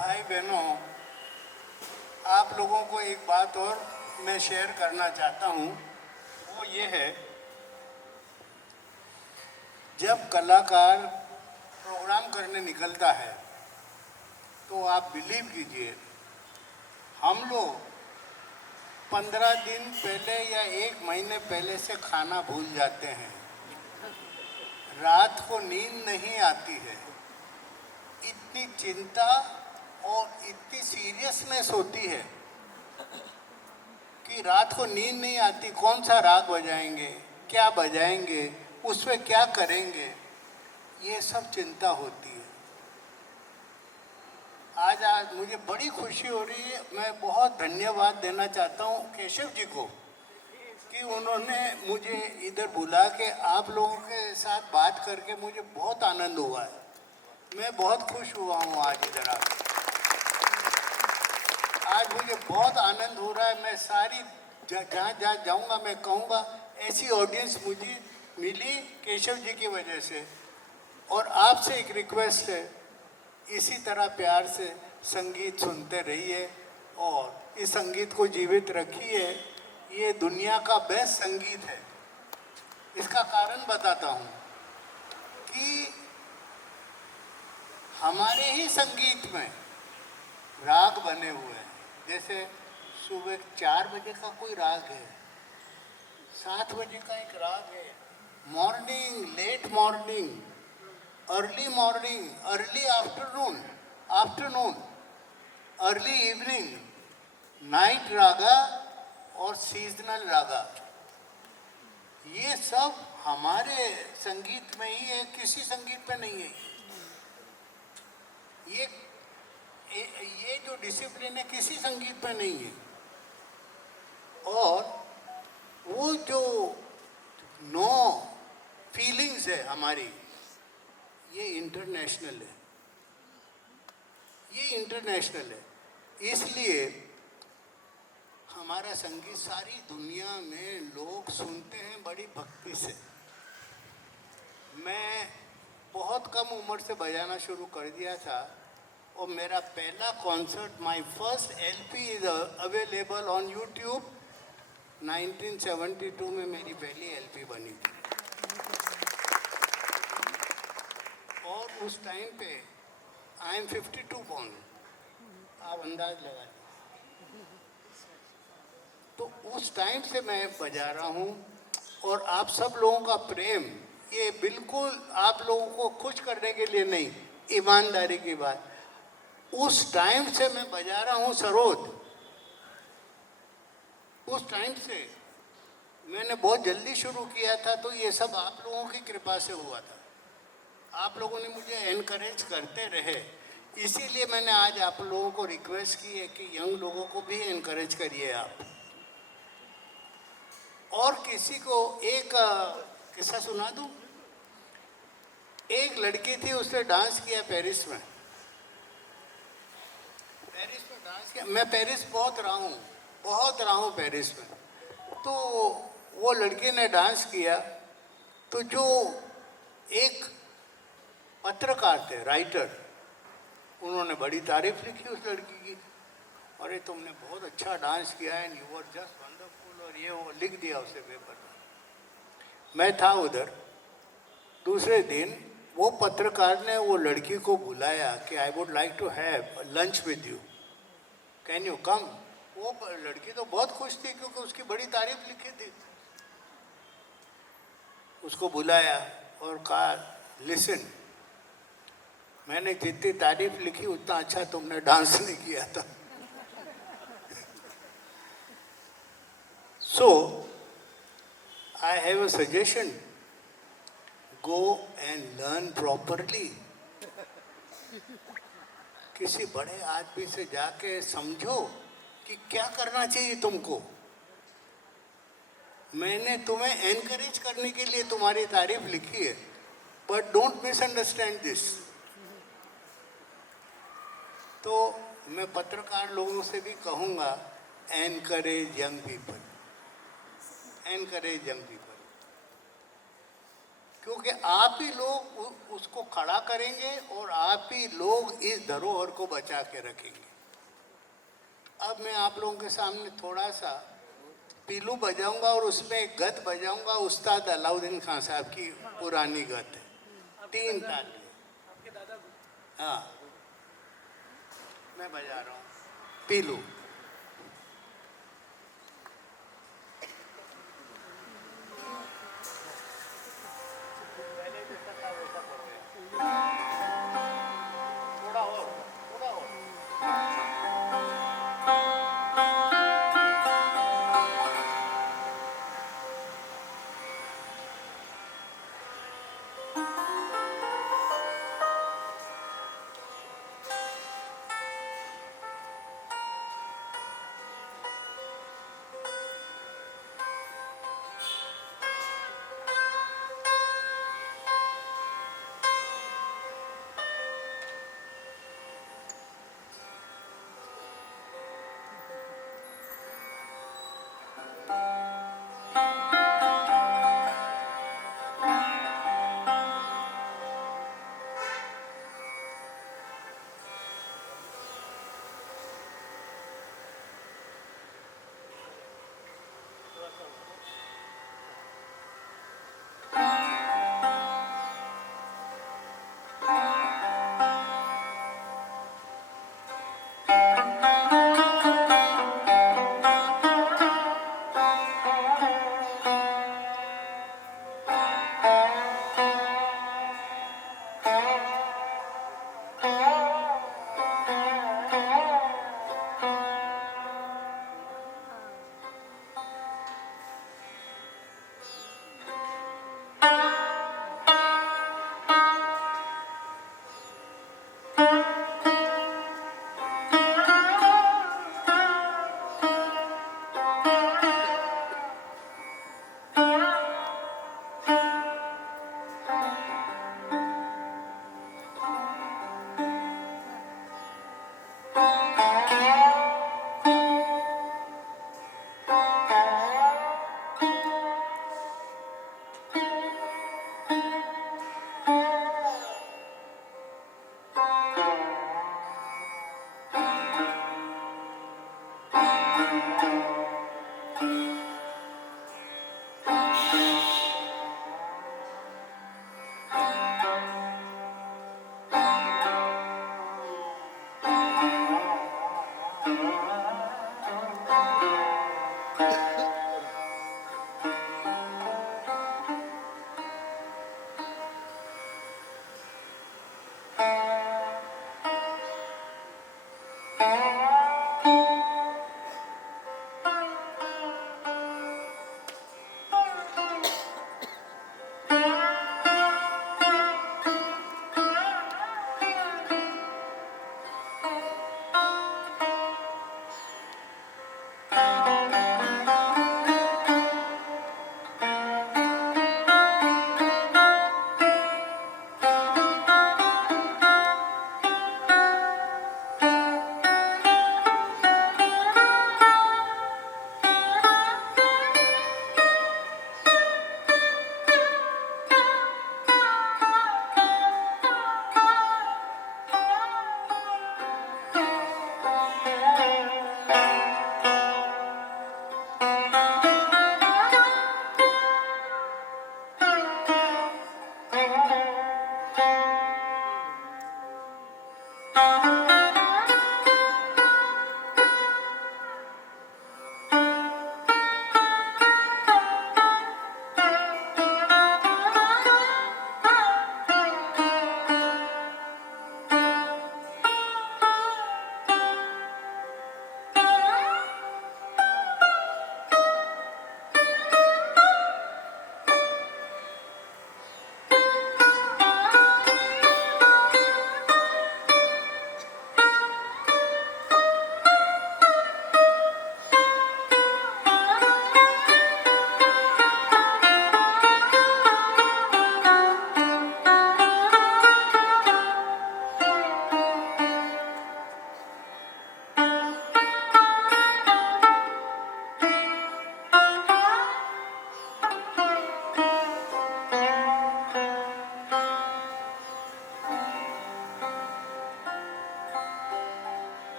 भाई बहनों, आप लोगों को एक बात और मैं शेयर करना चाहता हूँ, वो ये है, जब कलाकार प्रोग्राम करने निकलता है तो आप बिलीव कीजिए, हम लोग 15 दिन पहले या 1 महीने पहले से खाना भूल जाते हैं। रात को नींद नहीं आती है, इतनी चिंता और इतनी सीरियसनेस होती है कि रात को नींद नहीं आती। कौन सा राग बजाएंगे, क्या बजाएंगे, उसमें क्या करेंगे, ये सब चिंता होती है। आज मुझे बड़ी खुशी हो रही है। मैं बहुत धन्यवाद देना चाहता हूँ केशव जी को कि उन्होंने मुझे इधर बुला के आप लोगों के साथ बात करके मुझे बहुत आनंद हुआ है। मैं बहुत खुश हुआ हूँ आज इधर आकर। आज मुझे बहुत आनंद हो रहा है। मैं सारी जहाँ जहाँ जाऊँगा मैं कहूँगा ऐसी ऑडियंस मुझे मिली केशव जी की वजह से। और आपसे एक रिक्वेस्ट है, इसी तरह प्यार से संगीत सुनते रहिए और इस संगीत को जीवित रखिए। ये दुनिया का बेस्ट संगीत है। इसका कारण बताता हूँ कि हमारे ही संगीत में राग बने हुए हैं। जैसे सुबह 4 बजे का कोई राग है, 7 बजे का एक राग है, morning, late morning, early morning, early afternoon, early evening, night raga और सीजनल रागा। ये सब हमारे संगीत में ही है, किसी संगीत में नहीं है। ये जो डिसिप्लिन है किसी संगीत में नहीं है। और वो जो 9 फीलिंग्स है हमारी, ये इंटरनेशनल है। ये इंटरनेशनल है। इसलिए हमारा संगीत सारी दुनिया में लोग सुनते हैं बड़ी भक्ति से। मैं बहुत कम उम्र से बजाना शुरू कर दिया था और मेरा पहला concert, my first LP is available on YouTube. 1972 में मेरी पहली एलपी बनी थी। और उस टाइम पे आई एम 52 बॉर्न, आप अंदाज लगा लीजिए। तो उस टाइम से मैं बजा रहा हूँ और आप सब लोगों का प्रेम, ये बिल्कुल आप लोगों को खुश करने के लिए नहीं, ईमानदारी की बात। उस टाइम से मैं बजा रहा हूँ सरोद। उस टाइम से मैंने बहुत जल्दी शुरू किया था, तो ये सब आप लोगों की कृपा से हुआ था। आप लोगों ने मुझे एनकरेज करते रहे, इसीलिए मैंने आज आप लोगों को रिक्वेस्ट की है कि यंग लोगों को भी एनकरेज करिए आप। और किसी को एक किस्सा सुना दूं। एक लड़की थी, उसने डांस किया पेरिस में। डांस किया। मैं पेरिस बहुत रहा हूँ पेरिस में। तो वो लड़की ने डांस किया, तो जो एक पत्रकार थे, राइटर, उन्होंने बड़ी तारीफ लिखी उस लड़की की। अरे तुमने बहुत अच्छा डांस किया है, यू वर जस्ट वंडरफुल, और ये वो लिख दिया उसे पेपर में। मैं था उधर। दूसरे दिन वो पत्रकार ने वो लड़की को बुलाया कि I would like to have lunch with you, can you come. वो लड़की तो बहुत खुश थी क्योंकि उसकी बड़ी तारीफ लिखी थी। उसको बुलाया और कहा, लिसन, मैंने जितनी तारीफ लिखी उतना अच्छा तुमने डांस नहीं किया था। So, I have a suggestion. Go and learn properly. किसी बड़े आदमी से जाके समझो कि क्या करना चाहिए तुमको। मैंने तुम्हें एनकरेज करने के लिए तुम्हारी तारीफ लिखी है, बट डोंट मिसअंडरस्टैंड दिस। तो मैं पत्रकार लोगों से भी कहूँगा, encourage young people, encourage young people. क्योंकि आप ही लोग उसको खड़ा करेंगे और आप ही लोग इस धरोहर को बचा के रखेंगे। अब मैं आप लोगों के सामने थोड़ा सा पीलू बजाऊंगा और उसमें एक गत बजाऊंगा, उस्ताद अलाउद्दीन खान साहब की पुरानी गत है, 3 ताली। हाँ, मैं बजा रहा हूँ पीलू।